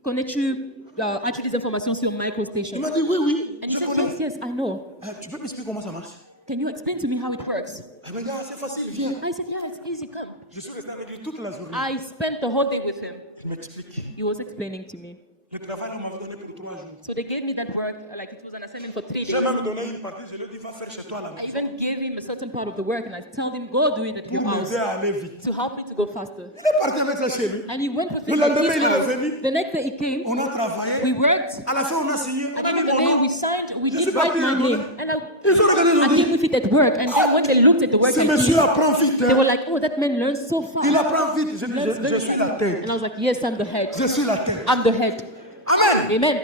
connais-tu as-tu des informations sur Il MicroStation? m'a dit oui. And he Je said, connais. yes, I know. Tu peux m'expliquer comment ça marche? Can you explain to me how it works? Eh bien, gars, c'est facile, viens. I said, yeah, it's easy, come. Je suis resté avec lui toute la journée. I spent the whole day with him. Il m'explique. He was explaining to me. Le travail qu'on m'avait donné pour 3 jours. So they gave me that work, like it was an assignment for 3 J'ai days. même donné une partie, je lui ai dit, va faire chez toi la I maison. even gave him a certain part of the work and I told him, go do it at your Pour house m'aider à aller vite. to help me to go faster. Il est parti avec ça chez lui. And he went with Le me. at lendemain, his il est house. revenu. The next day he came, On a travaillé. we worked. À la fin, on a signé. At On the a end mis of the mon day, nom. we signed, we Je did suis pas write my payé, name. And Ils ont regardé le I came with it at work. And then when they looked at the work Ce I monsieur did, apprend vite. they were like, oh, that man learns so fast. Il apprend vite. Je dis, Learns je very suis la fast. tête. And I was like, yes, I'm the head. Je suis la tête. I'm the head. Amen. Amen.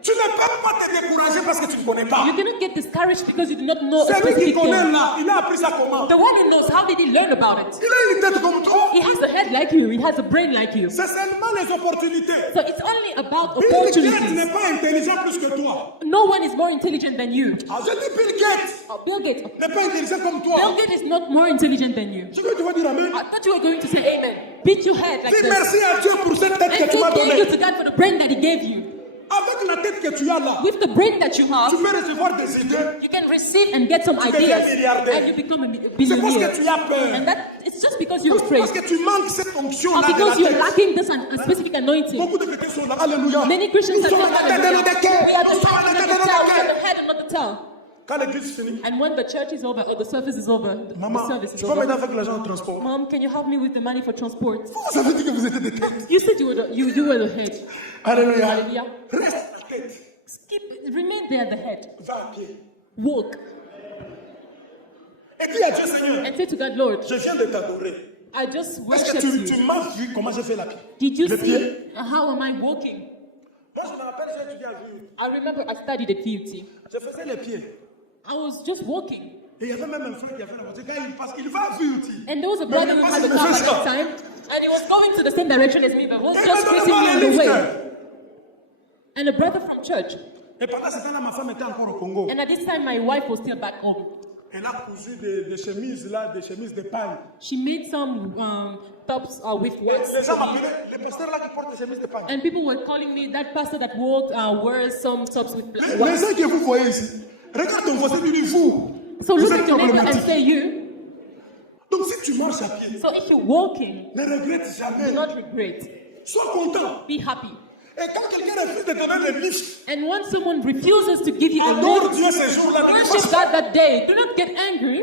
Tu ne peux pas te décourager parce que tu ne connais pas. You cannot get discouraged because you do not know a C'est lui qui specific connaît thing. là. Il a appris ça comment? The one who knows, how did he learn about it? Il a une tête comme toi. He has a head like you. He has a brain like you. C'est seulement les opportunités. So it's only about Bill Gates opportunities. n'est pas intelligent plus que toi. No one is more intelligent than you. Ah, je dis Bill Gates Bill Gates. n'est pas intelligent comme toi. Bill Gates is not more intelligent than you. Tu veux tu vas dire amen? I thought you were going to say amen. Beat your head like Dis this. merci à Dieu pour cette tête And que tu m'as say thank you donnée. to God for the brain that He gave you. Avec la tête que tu as là, With the brain that you tu have, peux recevoir des idées. you can receive and get some deviens ideas, milliardaire. and you become a C'est parce billionaire. que tu as peur. And that it's just because you're afraid, Parce que tu manques cette or onction-là de because la you're tête. lacking this a specific anointing. Beaucoup de chrétiens sont là. Alléluia. Many Christians Nous are sommes saying, la tête et "Hallelujah, not the we tail. are the Nous sommes la head tête and et not the tail. We not are the the head and not the tail." Quand l'église finit, And when the church is over or the service is over, the maman, service tu is peux m'aider over. avec l'argent au transport. Mom, can you help me with the money for transport? Vous avez dit que vous étiez des têtes. You said you were the head. Alléluia. Hallelujah. Reste la tête. Remain there, the head. Va à pied. Walk Et dis à Dieu, Seigneur, and say to God, Lord, je viens de t'adorer. I just Est-ce worship que tu you. m'as vu comment j'ai fait la pied? Did you Le see pied. how am I walking? Moi, je me rappelle, j'ai étudié à VUT. I remember I studied at VUT. Je faisais les pieds. I was just walking. Et il y avait même un frère qui avait la voiture. Quand il passe, il va à VUT. And there was a brother who had a Mais car il at fait that ça. time. And he was going to the same direction as me, but was Et just il me facing me donnait on pas the les way. lifts. And a brother from church. Et pendant ce temps-là, ma femme était encore au Congo. And at this time, my wife was still back home. Elle a cousu des chemises là, des chemises de paille. She made some tops with wax. Les gens m'appelaient, les pasteurs là qui portent des chemises de paille. And people were calling me that pastor that wears some tops with Les wax. gens que vous voyez ici, regarde ton voisin, tu dis vous. So Vous look êtes at your neighbor and problématique. say you. Donc si tu marches à pied, So if you're walking, ne regrette do jamais. not regret. Sois content. Be happy. Et quand quelqu'un refuse de te donner le lift, And when someone refuses to give you a adore lift, Dieu ces jours-là. Ne worship fâche pas. God that day. Do not get angry.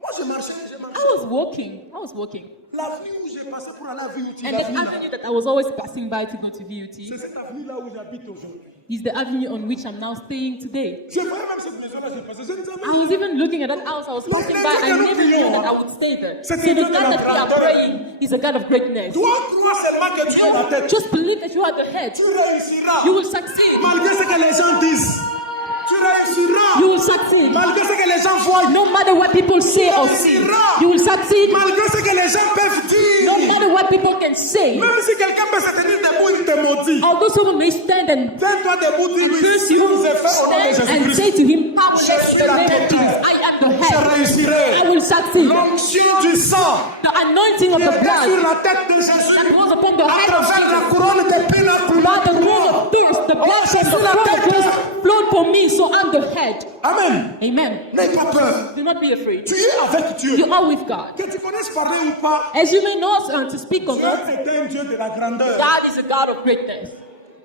Moi je marchais. I was walking. L'avenue où j'ai passé pour aller à VUT, And the l'avenue là, avenue that I was always passing by to go to c'est VUT cette avenue là où j'habite aujourd'hui. is the avenue on which I'm now staying today. Je voyais même cette maison là, j'ai passé. Je ne savais I was pas. even looking at that house. I was passing by. I never knew that I would stay there. So C'est the Dieu de God la that we are grandeur. praying is a God of greatness. Toi, crois seulement que tu es la tête. Just believe that you are the head. Tu réussiras. You will succeed. Malgré ce que les gens disent. Tu réussiras. You will succeed. Malgré ce que les gens voient. No matter what people say or see, you will succeed. Malgré ce que les gens peuvent No dire. matter what people can say. Même si quelqu'un peut se tenir debout, il te maudit. Although someone may stand and Tiens-toi debout, dis-lui. curse Si you, vous avez fait au nom de stand and Jésus-Christ, say to him, I will Je bless suis the la name of tête. Jesus. I am the je head. réussirai. I will succeed. L'onction du sang The anointing of qui the était sur blood la tête de Jésus that was upon the à head of travers la Jesus. couronne d'épines a coulé. By the crown of thorns, the blood from the crown of thorns flowed for me, so I'm the head. Amen. Amen. N'aie pas peur. Do not be afraid. Tu es avec Dieu. You are with God. Que tu connaisses parler ou pas, As you may know to speak or Dieu not, est un Dieu de la grandeur. God is a God of greatness.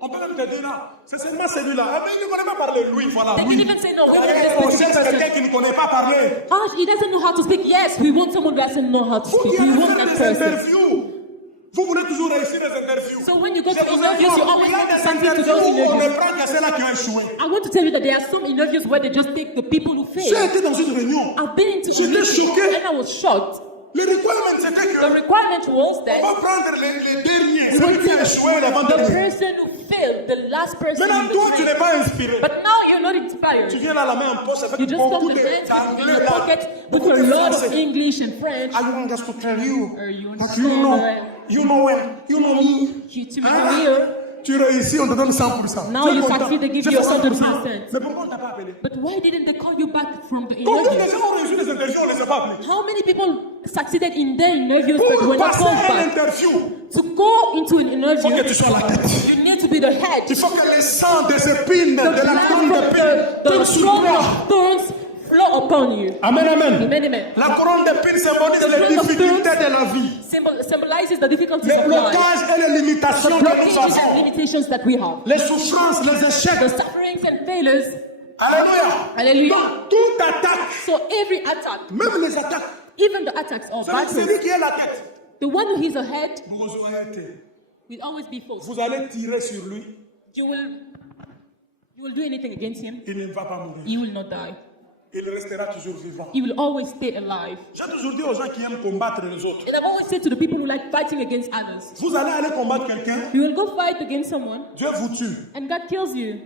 On peut même te dire, non, c'est seulement celui-là. Ah, mais il ne connaît pas parler. Lui, voilà. They Lui. can even say no. We On want this cherche specific quelqu'un person. qui ne connaît pas parler. Oh, he doesn't know how to speak. Yes, we want someone who doesn't know how to Vous speak. qui We allez want faire that des person. interviews, vous voulez toujours réussir les interviews. So when you go Je to vous interviews, you informe, always il y a want des something to interviews those où on ne interviews. prend que ceux-là qui ont échoué. I want to tell you that there are some interviews where they just take the people who J'ai fail. été dans une réunion. I've been into a J'étais meeting choqué. and I was shocked. Le requirement, c'était The que requirement was on that va prendre les derniers, we celui qui a échoué the l'avant-dernier. person who failed, the last person. Maintenant, in the toi, tu train. n'es pas inspiré. But now you're not Tu inspired. viens là, la main en poche avec You just beaucoup come de the hands in d'anglais your là, pocket with beaucoup a de lot of français. English and French. I want us to tell you. You But you know me. You to Ah, me here. tu réussis, on te donne 100%. Now Tu es you content. succeed, they give C'est you 100%. 100%. Mais pourquoi on t'a pas appelé? But why didn't they call you back from the Combien de interview? gens ont réussi les interviews, on ne les a pas appelés? How many people succeeded in their interviews but Pour were not passer called à back? l'interview, To go into an il faut que interview, tu sois la tête. you need to be the head. Il faut que les sangs des épines, de la couronne The d'épines, tombent sur crown toi. of thorns flow upon you. Amen, amen. Amen, amen. La couronne d'épines symbolise les difficultés de la vie. Symbolizes the difficulties Les of life. blocages et les The limitations que nous blockages and avons. limitations that we have. Les souffrances, les échecs. The sufferings and failures. Alléluia. Hallelujah. Donc, toute attaque, So every attack, même les attaques, even the attacks of c'est battles, celui qui est la tête. the one who is ahead Vous aurez été. will always be false. Vous allez tirer sur lui, You will do anything against him. il ne va pas mourir. He will not die. Il restera toujours vivant. He will always stay alive. J'ai toujours dit aux gens qui aiment combattre les autres, And I've always said to the people who like fighting against others, vous allez aller combattre quelqu'un, you will go fight against someone Dieu vous tue. and God kills you.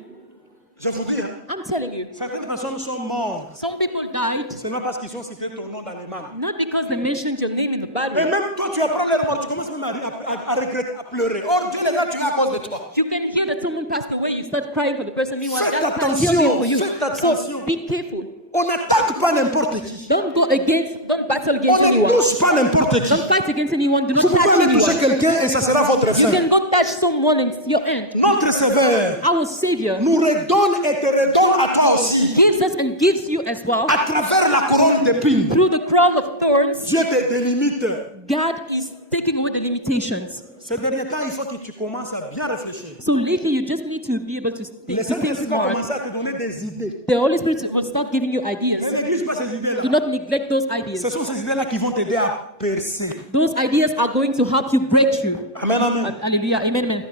Je vous dis, hein, I'm telling you. certaines personnes sont mortes Some people died seulement parce qu'ils ont cité ton nom dans les mains. not because they mentioned your name in the Et Bible. même toi, tu apprends leur mort, tu commences même à regretter, à pleurer. Oh, Dieu les a tués à cause de toi. You can hear that someone passed away, you start crying for the person. Meanwhile, Faites God can't attention, heal it for you. faites attention. So be careful. On n'attaque pas n'importe qui. Don't battle On against ne anyone. touche pas n'importe qui. Don't fight against anyone. Do Vous not pouvez touch aller toucher anyone. quelqu'un et ça sera votre You fin. can go touch someone and it's your end. Notre Sauveur Our Savior nous redonne et te redonne à toi aussi. gives us and gives you as well. À travers la couronne d'épines, Through the crown of thorns, Dieu te délimite. God is taking away the limitations. Ces derniers temps, il faut que tu commences à bien réfléchir. So lately, you just need to be able to think, Le to think Saint-Esprit va smart. commencer à te donner des idées. The Holy Spirit will start giving you Ne ideas. néglige pas ces idées-là. Do not neglect those Ce ideas. sont ces idées-là qui vont t'aider à percer. Those ideas are going to help you break through. Amen, amen. Hallelujah. Amen, amen.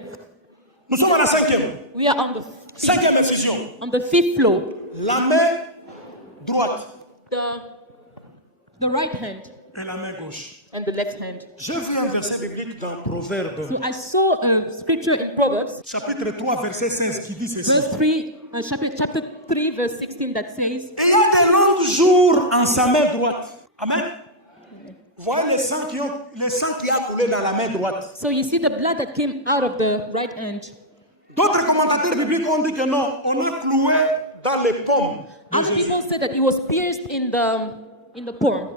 Nous sommes à la cinquième. We are on Cinquième effusion. the fifth floor. La main droite The right hand et la main gauche. and the left hand. Je vis un verset biblique dans Proverbe, So I saw a scripture in Proverbs, chapitre 3, verset 16, qui dit ceci. verse 3, chapter 3, verse 16, that says, Ayant de longs jours en sa main droite. Amen. Voyez le sang qui a coulé dans la main droite. so you see the blood that came out of the right hand. D'autres commentateurs bibliques ont dit que non, on a cloué dans les pommes de Other Jésus. people said that it was pierced in the palm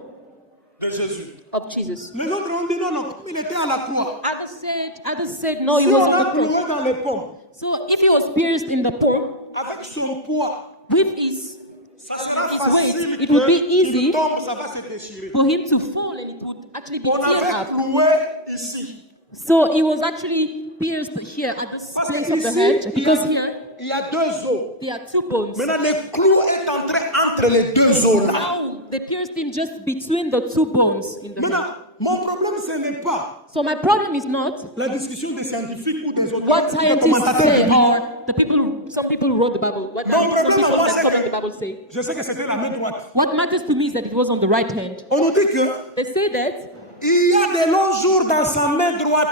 De Jésus. of Jesus. Les autres ont dit non, non, comme il était à la croix. Others said no, Si it was on on a the cross. cloué dans les pommes, So if he was pierced in the palm avec son poids, with his ça sera His facile weight, it would be qu'il easy. tombe, ça va se déchirer. for him to fall and it would actually be On torn avait up. cloué ici. So it was actually pierced here at this Parce place que of the ici, head because here il y a deux os. there are two bones. Maintenant, le clou est entré entre les deux os là. Now they pierced him just between the two bones in the head. Maintenant, mon problème, ce n'est pas So my problem is not la discussion des scientifiques ou des autres what des scientists commentateurs say bibliques. or the people, some people who wrote the Bible, what Non, some problème, people moi, that c'est comment que- the Bible say. Je sais que c'était la main droite. What matters to me is that it was on the right hand. On nous dit que They say that il y a de longs jours dans sa main droite.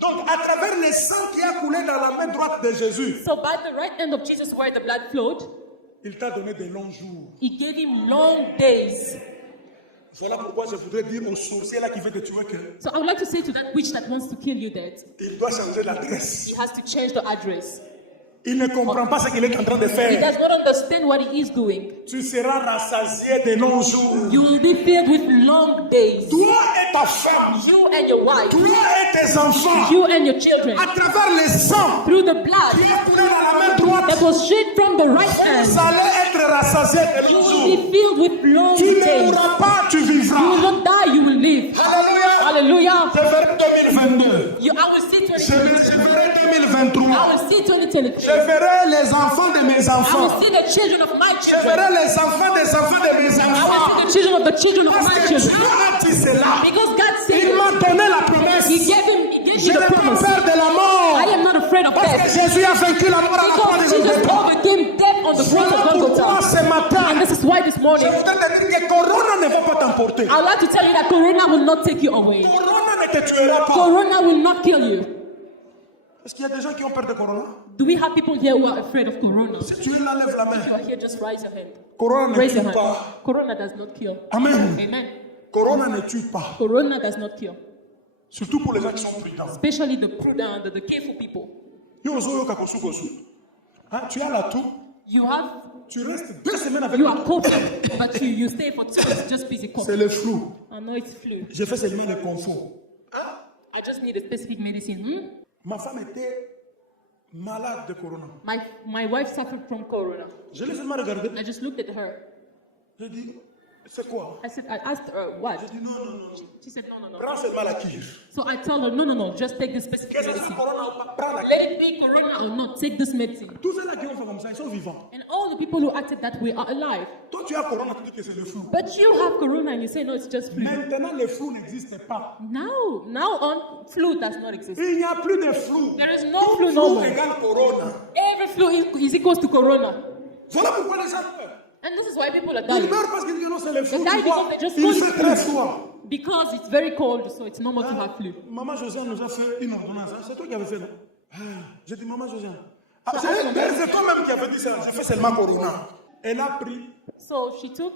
Donc, à travers le sang qui a coulé dans la main droite de Jésus, so by the right hand of Jesus where the blood flowed, il t'a donné de longs jours. he gave him long days. Voilà pourquoi je voudrais dire au sorcier là qui veut te tuer que So I would like to say to that witch that wants to kill you that il doit changer l'adresse. he has to change the address. Il ne comprend pas ce qu'il est en train de He faire. does not understand what he is doing. Tu seras rassasié de longs jours. You will be filled with long days. Toi et ta femme, You and your wife, toi et tes enfants, you and your children, à travers le sang through the blood qui a coulé dans la main droite, that was shed from the right hand, vous allez être rassasié de you longs will jours. be filled with long Tu ne days. mourras pas, tu You will vivras. not die, you will live. Alléluia. Hallelujah. Je verrai 2022. I will see Je 2023. verrai 2023. I will see 2023. Je verrai les enfants de mes I enfants. will see the children of my Je children. verrai les enfants des enfants de mes I will enfants. see the children of Parce my que Dieu children. a dit cela. Because God Il said m'a donné la promesse. He gave Je me the n'ai pas promise. peur de la mort. I am not afraid of Parce que death. Jésus a vaincu la mort à la croix de Because Jesus Golgotha. overcame death on the cross Voilà of pourquoi Golgotha. ce matin, And this is why this je morning, voudrais te dire que Corona ne va pas t'emporter. I would like to tell you that Corona will not take you away. Corona ne te tuera pas. Corona will not kill you. Est-ce qu'il y a des gens qui ont peur de Corona? Do we have people here who are afraid of Corona? Si tu es là, lève la If you main. are here, just raise your hand. Corona ne Raise your tue hand. pas. Corona does not kill. Amen. Amen. Corona ne tue pas. Corona does not kill. Surtout pour les gens qui sont prudents. Especially the prudent, the careful people. Yo, ozo, yo, kakosu, kosu. Hein, tu as la toux, You have, tu restes 2 semaines avec you la are toux. coughing, but you stay for 2 weeks just busy C'est coughing. le flou. I know it's flu. J'ai fait seulement le confort. I just need a specific medicine. Ma femme était malade de Corona. My wife suffered from Corona. Je l'ai seulement regardé. I just looked at her. J'ai dit, c'est quoi? I asked her, what? J'ai dit, non, non, non. She said, no. Prends seulement la kir. So I told her, no, just take this specific Que ce soit medicine. corona ou pas, prends la kir. Let it be corona or not, take this medicine. Tous ceux-là qui ont fait comme ça, ils sont vivants. And all the people who acted that way are alive. Toi, tu as corona, tu dis que c'est le flou. But you have corona and you say, no, it's just flu. Maintenant, le flou n'existe pas. Now on, flu does not exist. Il n'y a plus de flou. There is no Tout flu no flou more. égale corona. Every flu is equals to corona. Voilà pourquoi les gens meurent. And this is why people are Ils dying. meurent parce qu'ils disent non, c'est le flou. They die Tu vois, because they just il call fait it très flu. froid. Because it's very cold, so it's normal to have flu. Maman Josiane nous a fait une ordonnance. C'est toi qui avais fait, non? J'ai dit, maman Josiane. So C'est toi-même qui avais dit ça. J'ai fait seulement corona. Elle a pris. So she took.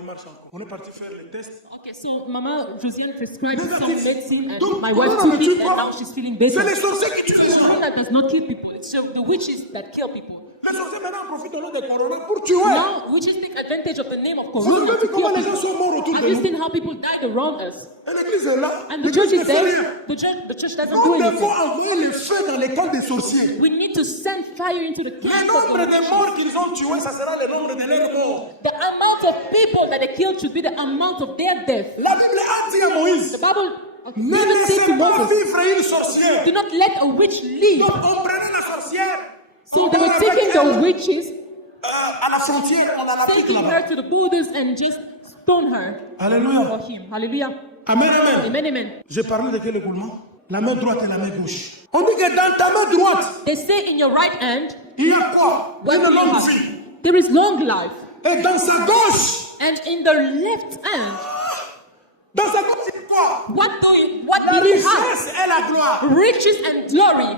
Il marche encore. On est parti faire les tests. Okay, so Mama Josiane prescribed Mais some medicine and donc, my wife corona took ne tue it and pas. now she's feeling better. C'est les sorciers qui tuent les gens. Corona does not kill people. It's the witches that kill people. Les sorciers maintenant profitent au nom de corona pour tuer. Now witches take advantage of the name of Vous corona avez to vu comment kill les gens people. sont morts autour Have de you nous? seen how people died around us? Et l'église est là. And the church L'église is ne fait rien. there. The church doesn't Nous do devons anything. envoyer le feu dans les camps des sorciers. We need to send fire into the Le camp nombre of the de witches. morts qu'ils ont tués, ça sera le nombre de leurs morts. The amount of people that they killed should be the amount of their death. La Bible a dit à Moïse, The Bible ne David said laissez to pas Moses, vivre une sorcière. do not let a witch live. Donc on prenait la sorcière, So on they were va taking avec elle, the witches, à la frontière, on en Afrique taking là-bas. her to the borders and just stone her. Alléluia. For him. Hallelujah. Amen, amen. Amen, amen. J'ai parlé de quel écoulement? La main droite et la main gauche. On dit que dans ta main droite, They say in your right hand, il y a quoi? what Une do you longue have? vie. There is long life. Et dans sa gauche, And in the left hand, dans sa gauche, il y a quoi? what La do you have? richesse et la gloire. Riches and glory.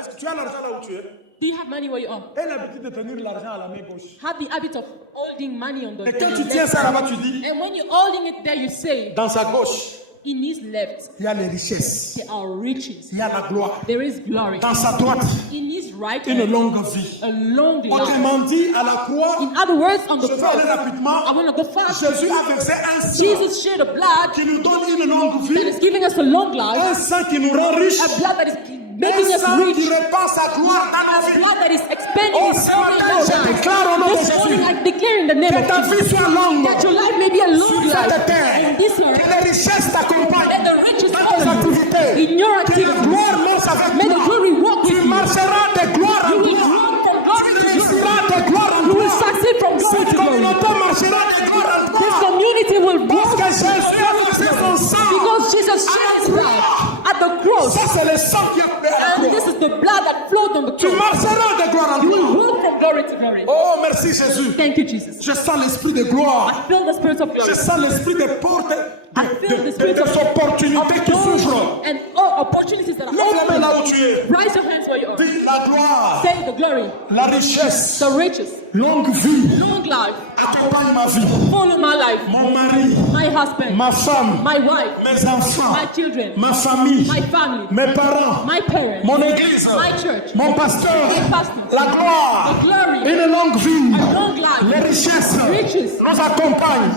Est-ce que tu as l'argent là où tu es? Do you have money where you are? Et l'habitude de tenir l'argent à la main gauche. Have the habit of holding money on the Et quand on tu the tiens left ça hand. là-bas, tu dis, And when you're holding it there, you say, dans sa gauche, in his left, il y a les richesses, there are riches. il y a la gloire. There is glory. Dans sa droite, In his right une hand, longue vie. a long life. Autrement dit, à la croix, In other words, on the je vais aller cross, rapidement, I want to go fast. Jésus a versé un sang Jesus shed a blood qui nous donne une longue that vie, is giving us a long un life, sang qui nous rend riches, a blood that is making un us sang rich, qui répand sa gloire dans a nos vies. blood that is expanding Oh, His ce glory in matin, our je lives. déclare au nom de This morning, Jésus I declare in the name que of ta Jesus vie soit longue that your life may be a long sur cette life terre, in this que earth. les richesses Let t'accompagnent the riches dans tes follow you activités, in your que la activities. gloire monte avec May the toi. glory walk Tu with you. marcheras de gloire en You will gloire. run from glory Tu to glory. réussiras de gloire en You will gloire. succeed from glory Cette to glory. communauté marchera de gloire en This gloire. community will Parce walk que Jésus a versé son sang. because Jesus shed his blood at the cross. Ça, c'est le sang qui a fait la And this croix. is the blood that flowed on the Tu cross. marcheras de gloire en You will gloire. walk from glory to glory. Oh, merci Jésus. Thank you, Jesus. Je sens l'esprit de gloire. I feel the spirit of Je glory. sens l'esprit de portes, I feel the spirit des of opportunités qui doors s'ouvrent. and all opportunities that are Lève la main là où open. tu es. Raise your hands where you are. Dis la gloire, Say the glory, la richesse, the riches, longue vie, long life. accompagne ma vie. Follow my life, Mon mari, my husband, ma femme, my wife, mes enfants, my children, ma famille, my family, mes parents, my parents, mon église, my church, mon pasteur, my pastor, la gloire, the glory, une longue vie, long les life, richesses riches. nous accompagnent.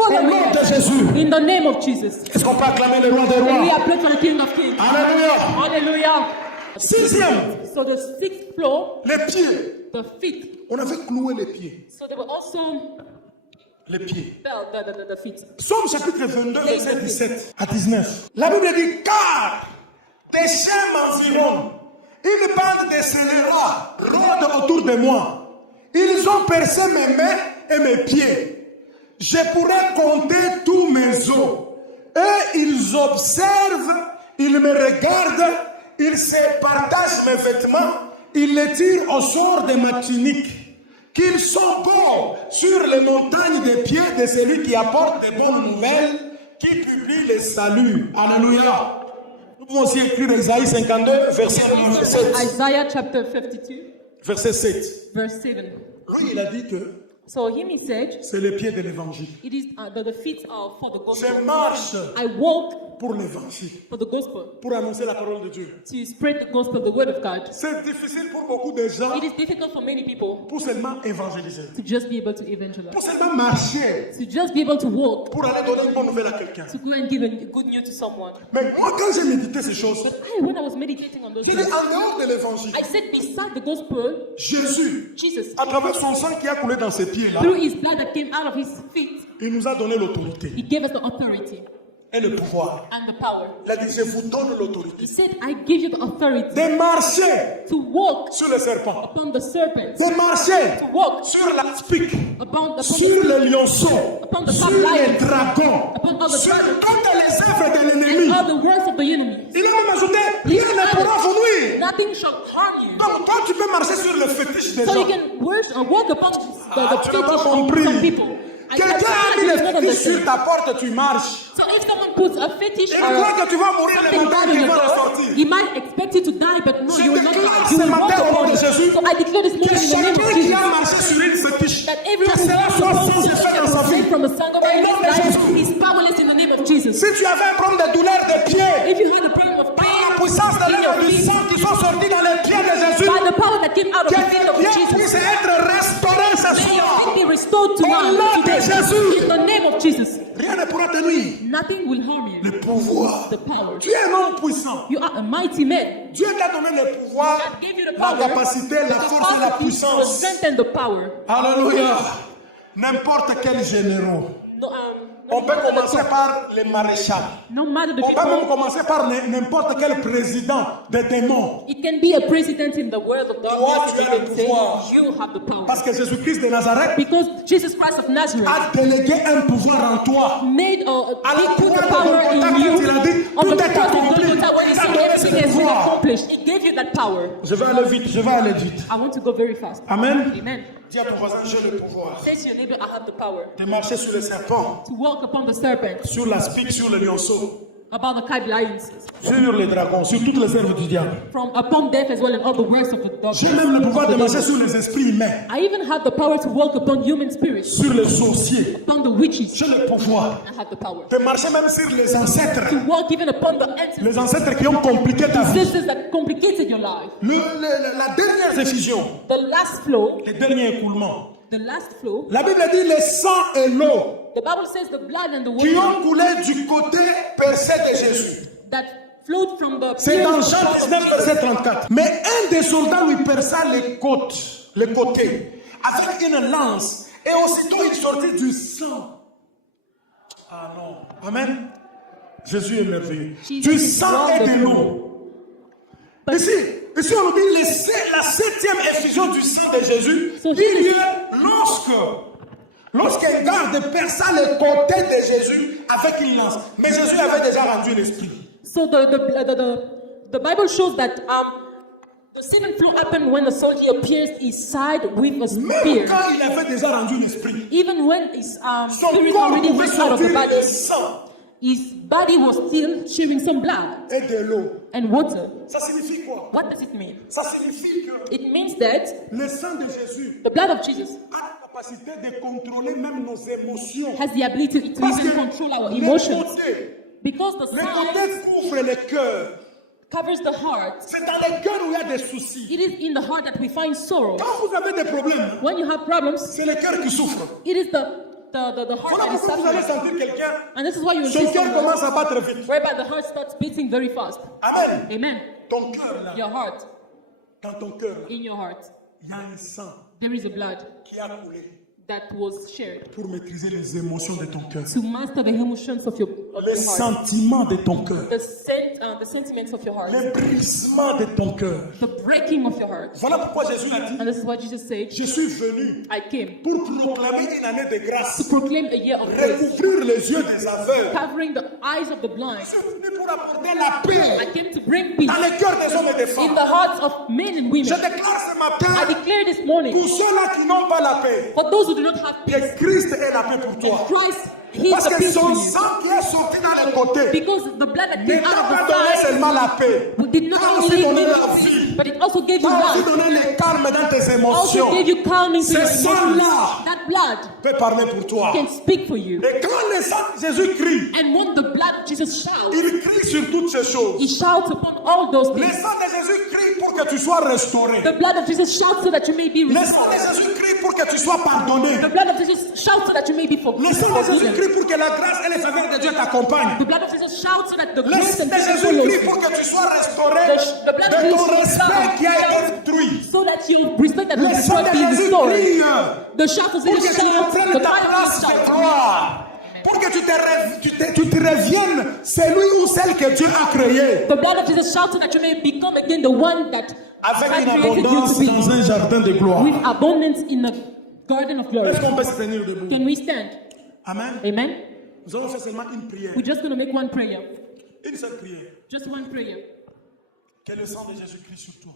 Au Follow nom me de Jésus. in the name of Jesus. Est-ce qu'on peut acclamer le roi des And we rois? are praying for the King of Kings. Alléluia. Hallelujah. Sixième, So the sixth floor, les pieds. the feet. On avait cloué les pieds. So they were also Les pieds. the feet. Psaume chapitre 22, verset 17 à 19. La Bible dit, car tes chiens m'environnent. Une bande de scélérats rôde autour de moi. Ils ont percé mes mains et mes pieds. Je pourrais compter tous mes os. Eux, ils observent, ils me regardent, ils se partagent mes vêtements, ils les tirent au sort de ma tunique. Qu'ils sont beaux sur les montagnes des pieds de celui qui apporte de bonnes nouvelles, qui publie le salut. Alléluia. Nous pouvons aussi écrire Isaïe 52, verset 7. Isaiah chapter 52, Verset 7. verse 7. Lui, il a dit que So him it said, c'est le pied de l'évangile. it is the feet are for the Je gospel. marche I walk pour l'évangile, for the gospel, pour annoncer la parole de Dieu. to spread the gospel, the word of God. C'est difficile pour beaucoup de gens It is difficult for many people pour seulement évangéliser, to just be able to evangelize, pour seulement marcher, to just be able to walk, pour aller donner une bonne nouvelle à quelqu'un. to go and give a good news to someone. Mais moi, quand j'ai médité ces choses, When I was meditating on those j'ai things, dit en dehors de l'évangile, I said beside the gospel, Jésus, Jesus, à travers son sang qui a coulé dans ses pieds, pieds là, through his blood that came out of his feet, il nous a donné l'autorité he gave us the authority et le pouvoir. and the power. Il a dit, je vous donne l'autorité He said, I give you the authority de marcher to walk sur le serpent, upon the serpent, de marcher to walk sur la spique, upon sur the les lionceaux, upon the sur top les lions, dragons, upon all the sur dragons, toutes les œuvres de l'ennemi. all the works of the enemy. Il a même ajouté, rien ne pourra vous nuire. Nothing shall harm you. Donc toi, tu peux marcher sur le fétiche des So you gens. can walk upon the Tu n'as pas fetish of compris. some people. Quelqu'un a mis le fétiche sur ta porte, tu marches. So if someone puts a fetish Il or croit que tu vas mourir le something matin bad et in qu'il your va door, ressortir. he might expect you to die, but no, Je you will not. déclare You ce will walk matin au nom upon de it. Jésus So I declare this que morning in the name of chacun qui Jesus a marché sur une fétiche, that everyone que cela who soit walks sans effet dans sa vie. from the song of Au nom de Jésus. is powerless in the name of Jesus. Si tu avais un problème de douleur de pied, If you had a problem of par la pain puissance de in your l'œuvre du feet, sang qui sont sortis dans les pieds de Jésus, by the power that came out of que the feet tes of pieds Jesus, puissent être restaurés ce may your soir. feet be restored Au nom de today. Jésus. In the name of Jesus, Rien ne pourra te nuire. nothing will harm you. Le pouvoir. The power. Tu es un homme puissant. You are a mighty man. Dieu t'a donné le pouvoir, God gave you the la power, capacité, la the force et la capacity, the puissance. strength and the power. Alléluia. N'importe quel généraux. No, On peut commencer par les maréchals. no matter the On peut même people, commencer par n'importe quel président des démons. it can be a president in the world of Toi, darkness. tu as le pouvoir. You have the power. Parce que Jésus-Christ de Nazareth Because Jesus Christ of Nazareth a délégué un pouvoir en toi. made À la he put croix the de power in Golgotha, you. quand il a dit, On tout the est cross of accompli. Golgotha, when he Il a said donné everything ce has been pouvoir. accomplished, it gave you that power. Je vais aller vite, je vais aller vite. I want to go very fast. Amen. Amen. Dis à ton voisin, j'ai le pouvoir Say to your neighbor, I have the power de marcher sur le serpent, to walk upon the serpent, sur la spique, sur le lionceau, about the cave lions, sur les dragons, sur toutes les œuvres du diable. from upon death as well and all the works of the J'ai devil. même le pouvoir de marcher sur les esprits humains, I even have the power to walk upon human spirits, sur les sorciers. upon the witches. J'ai le pouvoir I have the power de marcher même sur les ancêtres. to walk even upon the ancestors, Les ancêtres qui ont compliqué ta vie. sisters that complicated your life. La dernière effusion, The last flow, les derniers écoulements. the last flow. La Bible dit le sang et l'eau The Bible says the blood and the qui water ont coulé du côté percé de Jésus. that flowed from the C'est dans pierced Jean side of 19, Jesus. verset 34. Mais un des soldats lui perça les côtés, avec une lance, et aussitôt il sortit du sang. Ah non. Amen. Jésus est merveilleux. Du sang et de l'eau. Ici, on nous dit la septième effusion du sang de Jésus eut lieu lorsqu'un garde perça les côtés de Jésus avec une lance. Mais Jésus avait déjà rendu l'esprit. So the Bible shows that the second flow happened when the soldier pierced his side with a Même spear. quand il avait déjà rendu l'esprit, Even when his son spirit corps already pouvait went out of the sortir body, le sang his body was still showing some blood et de l'eau. and water. Ça signifie quoi? What does it mean? Ça signifie que It means that le sang de Jésus the blood of Jesus a la capacité de contrôler même nos émotions. has the ability to Parce even que control our les emotions. côtés, Because the les side côtés couvrent le cœur. covers the heart. C'est dans le cœur où il y a des soucis. It is in the heart that we find sorrow. Quand vous avez des problèmes, When you have problems, c'est le cœur qui souffre. it is the heart Voilà that is pourquoi vous allez suffering. sentir quelqu'un, And this is why you will son see cœur someone commence à battre vite. whereby the heart starts beating very fast. Amen. Amen. Ton cœur là, Your heart, dans ton cœur là, in your heart, il y a un sang there is a blood qui a coulé that was shared pour maîtriser les émotions de ton cœur. to master the emotions of your Les heart, sentiments de ton cœur. the sentiments of your heart, Les brisements de ton cœur. the breaking of your heart. Voilà pourquoi Jésus a dit, And this is what Jesus said. je suis venu I came pour proclamer une année de to grâce, proclaim a year of grace, recouvrir les yeux des aveugles. covering the eyes of the blind. Je suis venu pour apporter la I paix came to bring peace dans les cœurs des hommes et des in femmes. the hearts of men and Je women. déclare ce I matin, declare this morning, pour ceux-là qui n'ont pas la paix, for those who do not have peace, que Christ est la paix pour toi. Christ, He Parce is the que peace for son you. sang qui est sorti dans les côtés Because the blood that ne came t'a out of pas the donné side seulement la paix, did not t'a only aussi give donné you la vie, peace, but it also gave you t'a aussi life. donné le calme dans tes Also émotions. gave you calming to Ce your emotions. sang-là That blood peut parler pour toi. can speak for you. Et quand le sang de Jésus crie, And when the blood of Jesus shouts, il crie sur toutes ces choses. He shouts upon all those Le things. sang de Jésus crie pour que tu sois restauré. The blood of Jesus shouts so that you may be Le sang restored. de Jésus crie pour que tu sois pardonné. The blood of Jesus shouts so that you may be Le sang de Jésus forgiven. crie pour que la grâce et les faveurs de Dieu t'accompagnent. The blood of Jesus shouts so that the Le grace sang and de mercy Jésus follows crie you. pour que tu sois restauré The blood of de ton Jesus respect qui a été shouts détruit. so that your respect that Le was sang de destroyed be Jésus restored. crie The shout of pour que Jesus tu shouts, reprennes the ta fire of place Jesus de shouts. gloire. Pour que tu te reviennes celui ou celle que Dieu a créé. The blood of Jesus shouts so that you may become again the one that Avec God une created you abondance to be. dans un jardin de gloire. With abundance in the garden of glory. Est-ce qu'on peut se tenir debout? Can we stand? Amen. Amen. Nous allons faire seulement une prière. We're just going to make one prayer. Une seule prière. Just one prayer. Que le sang de Jésus-Christ sur toi.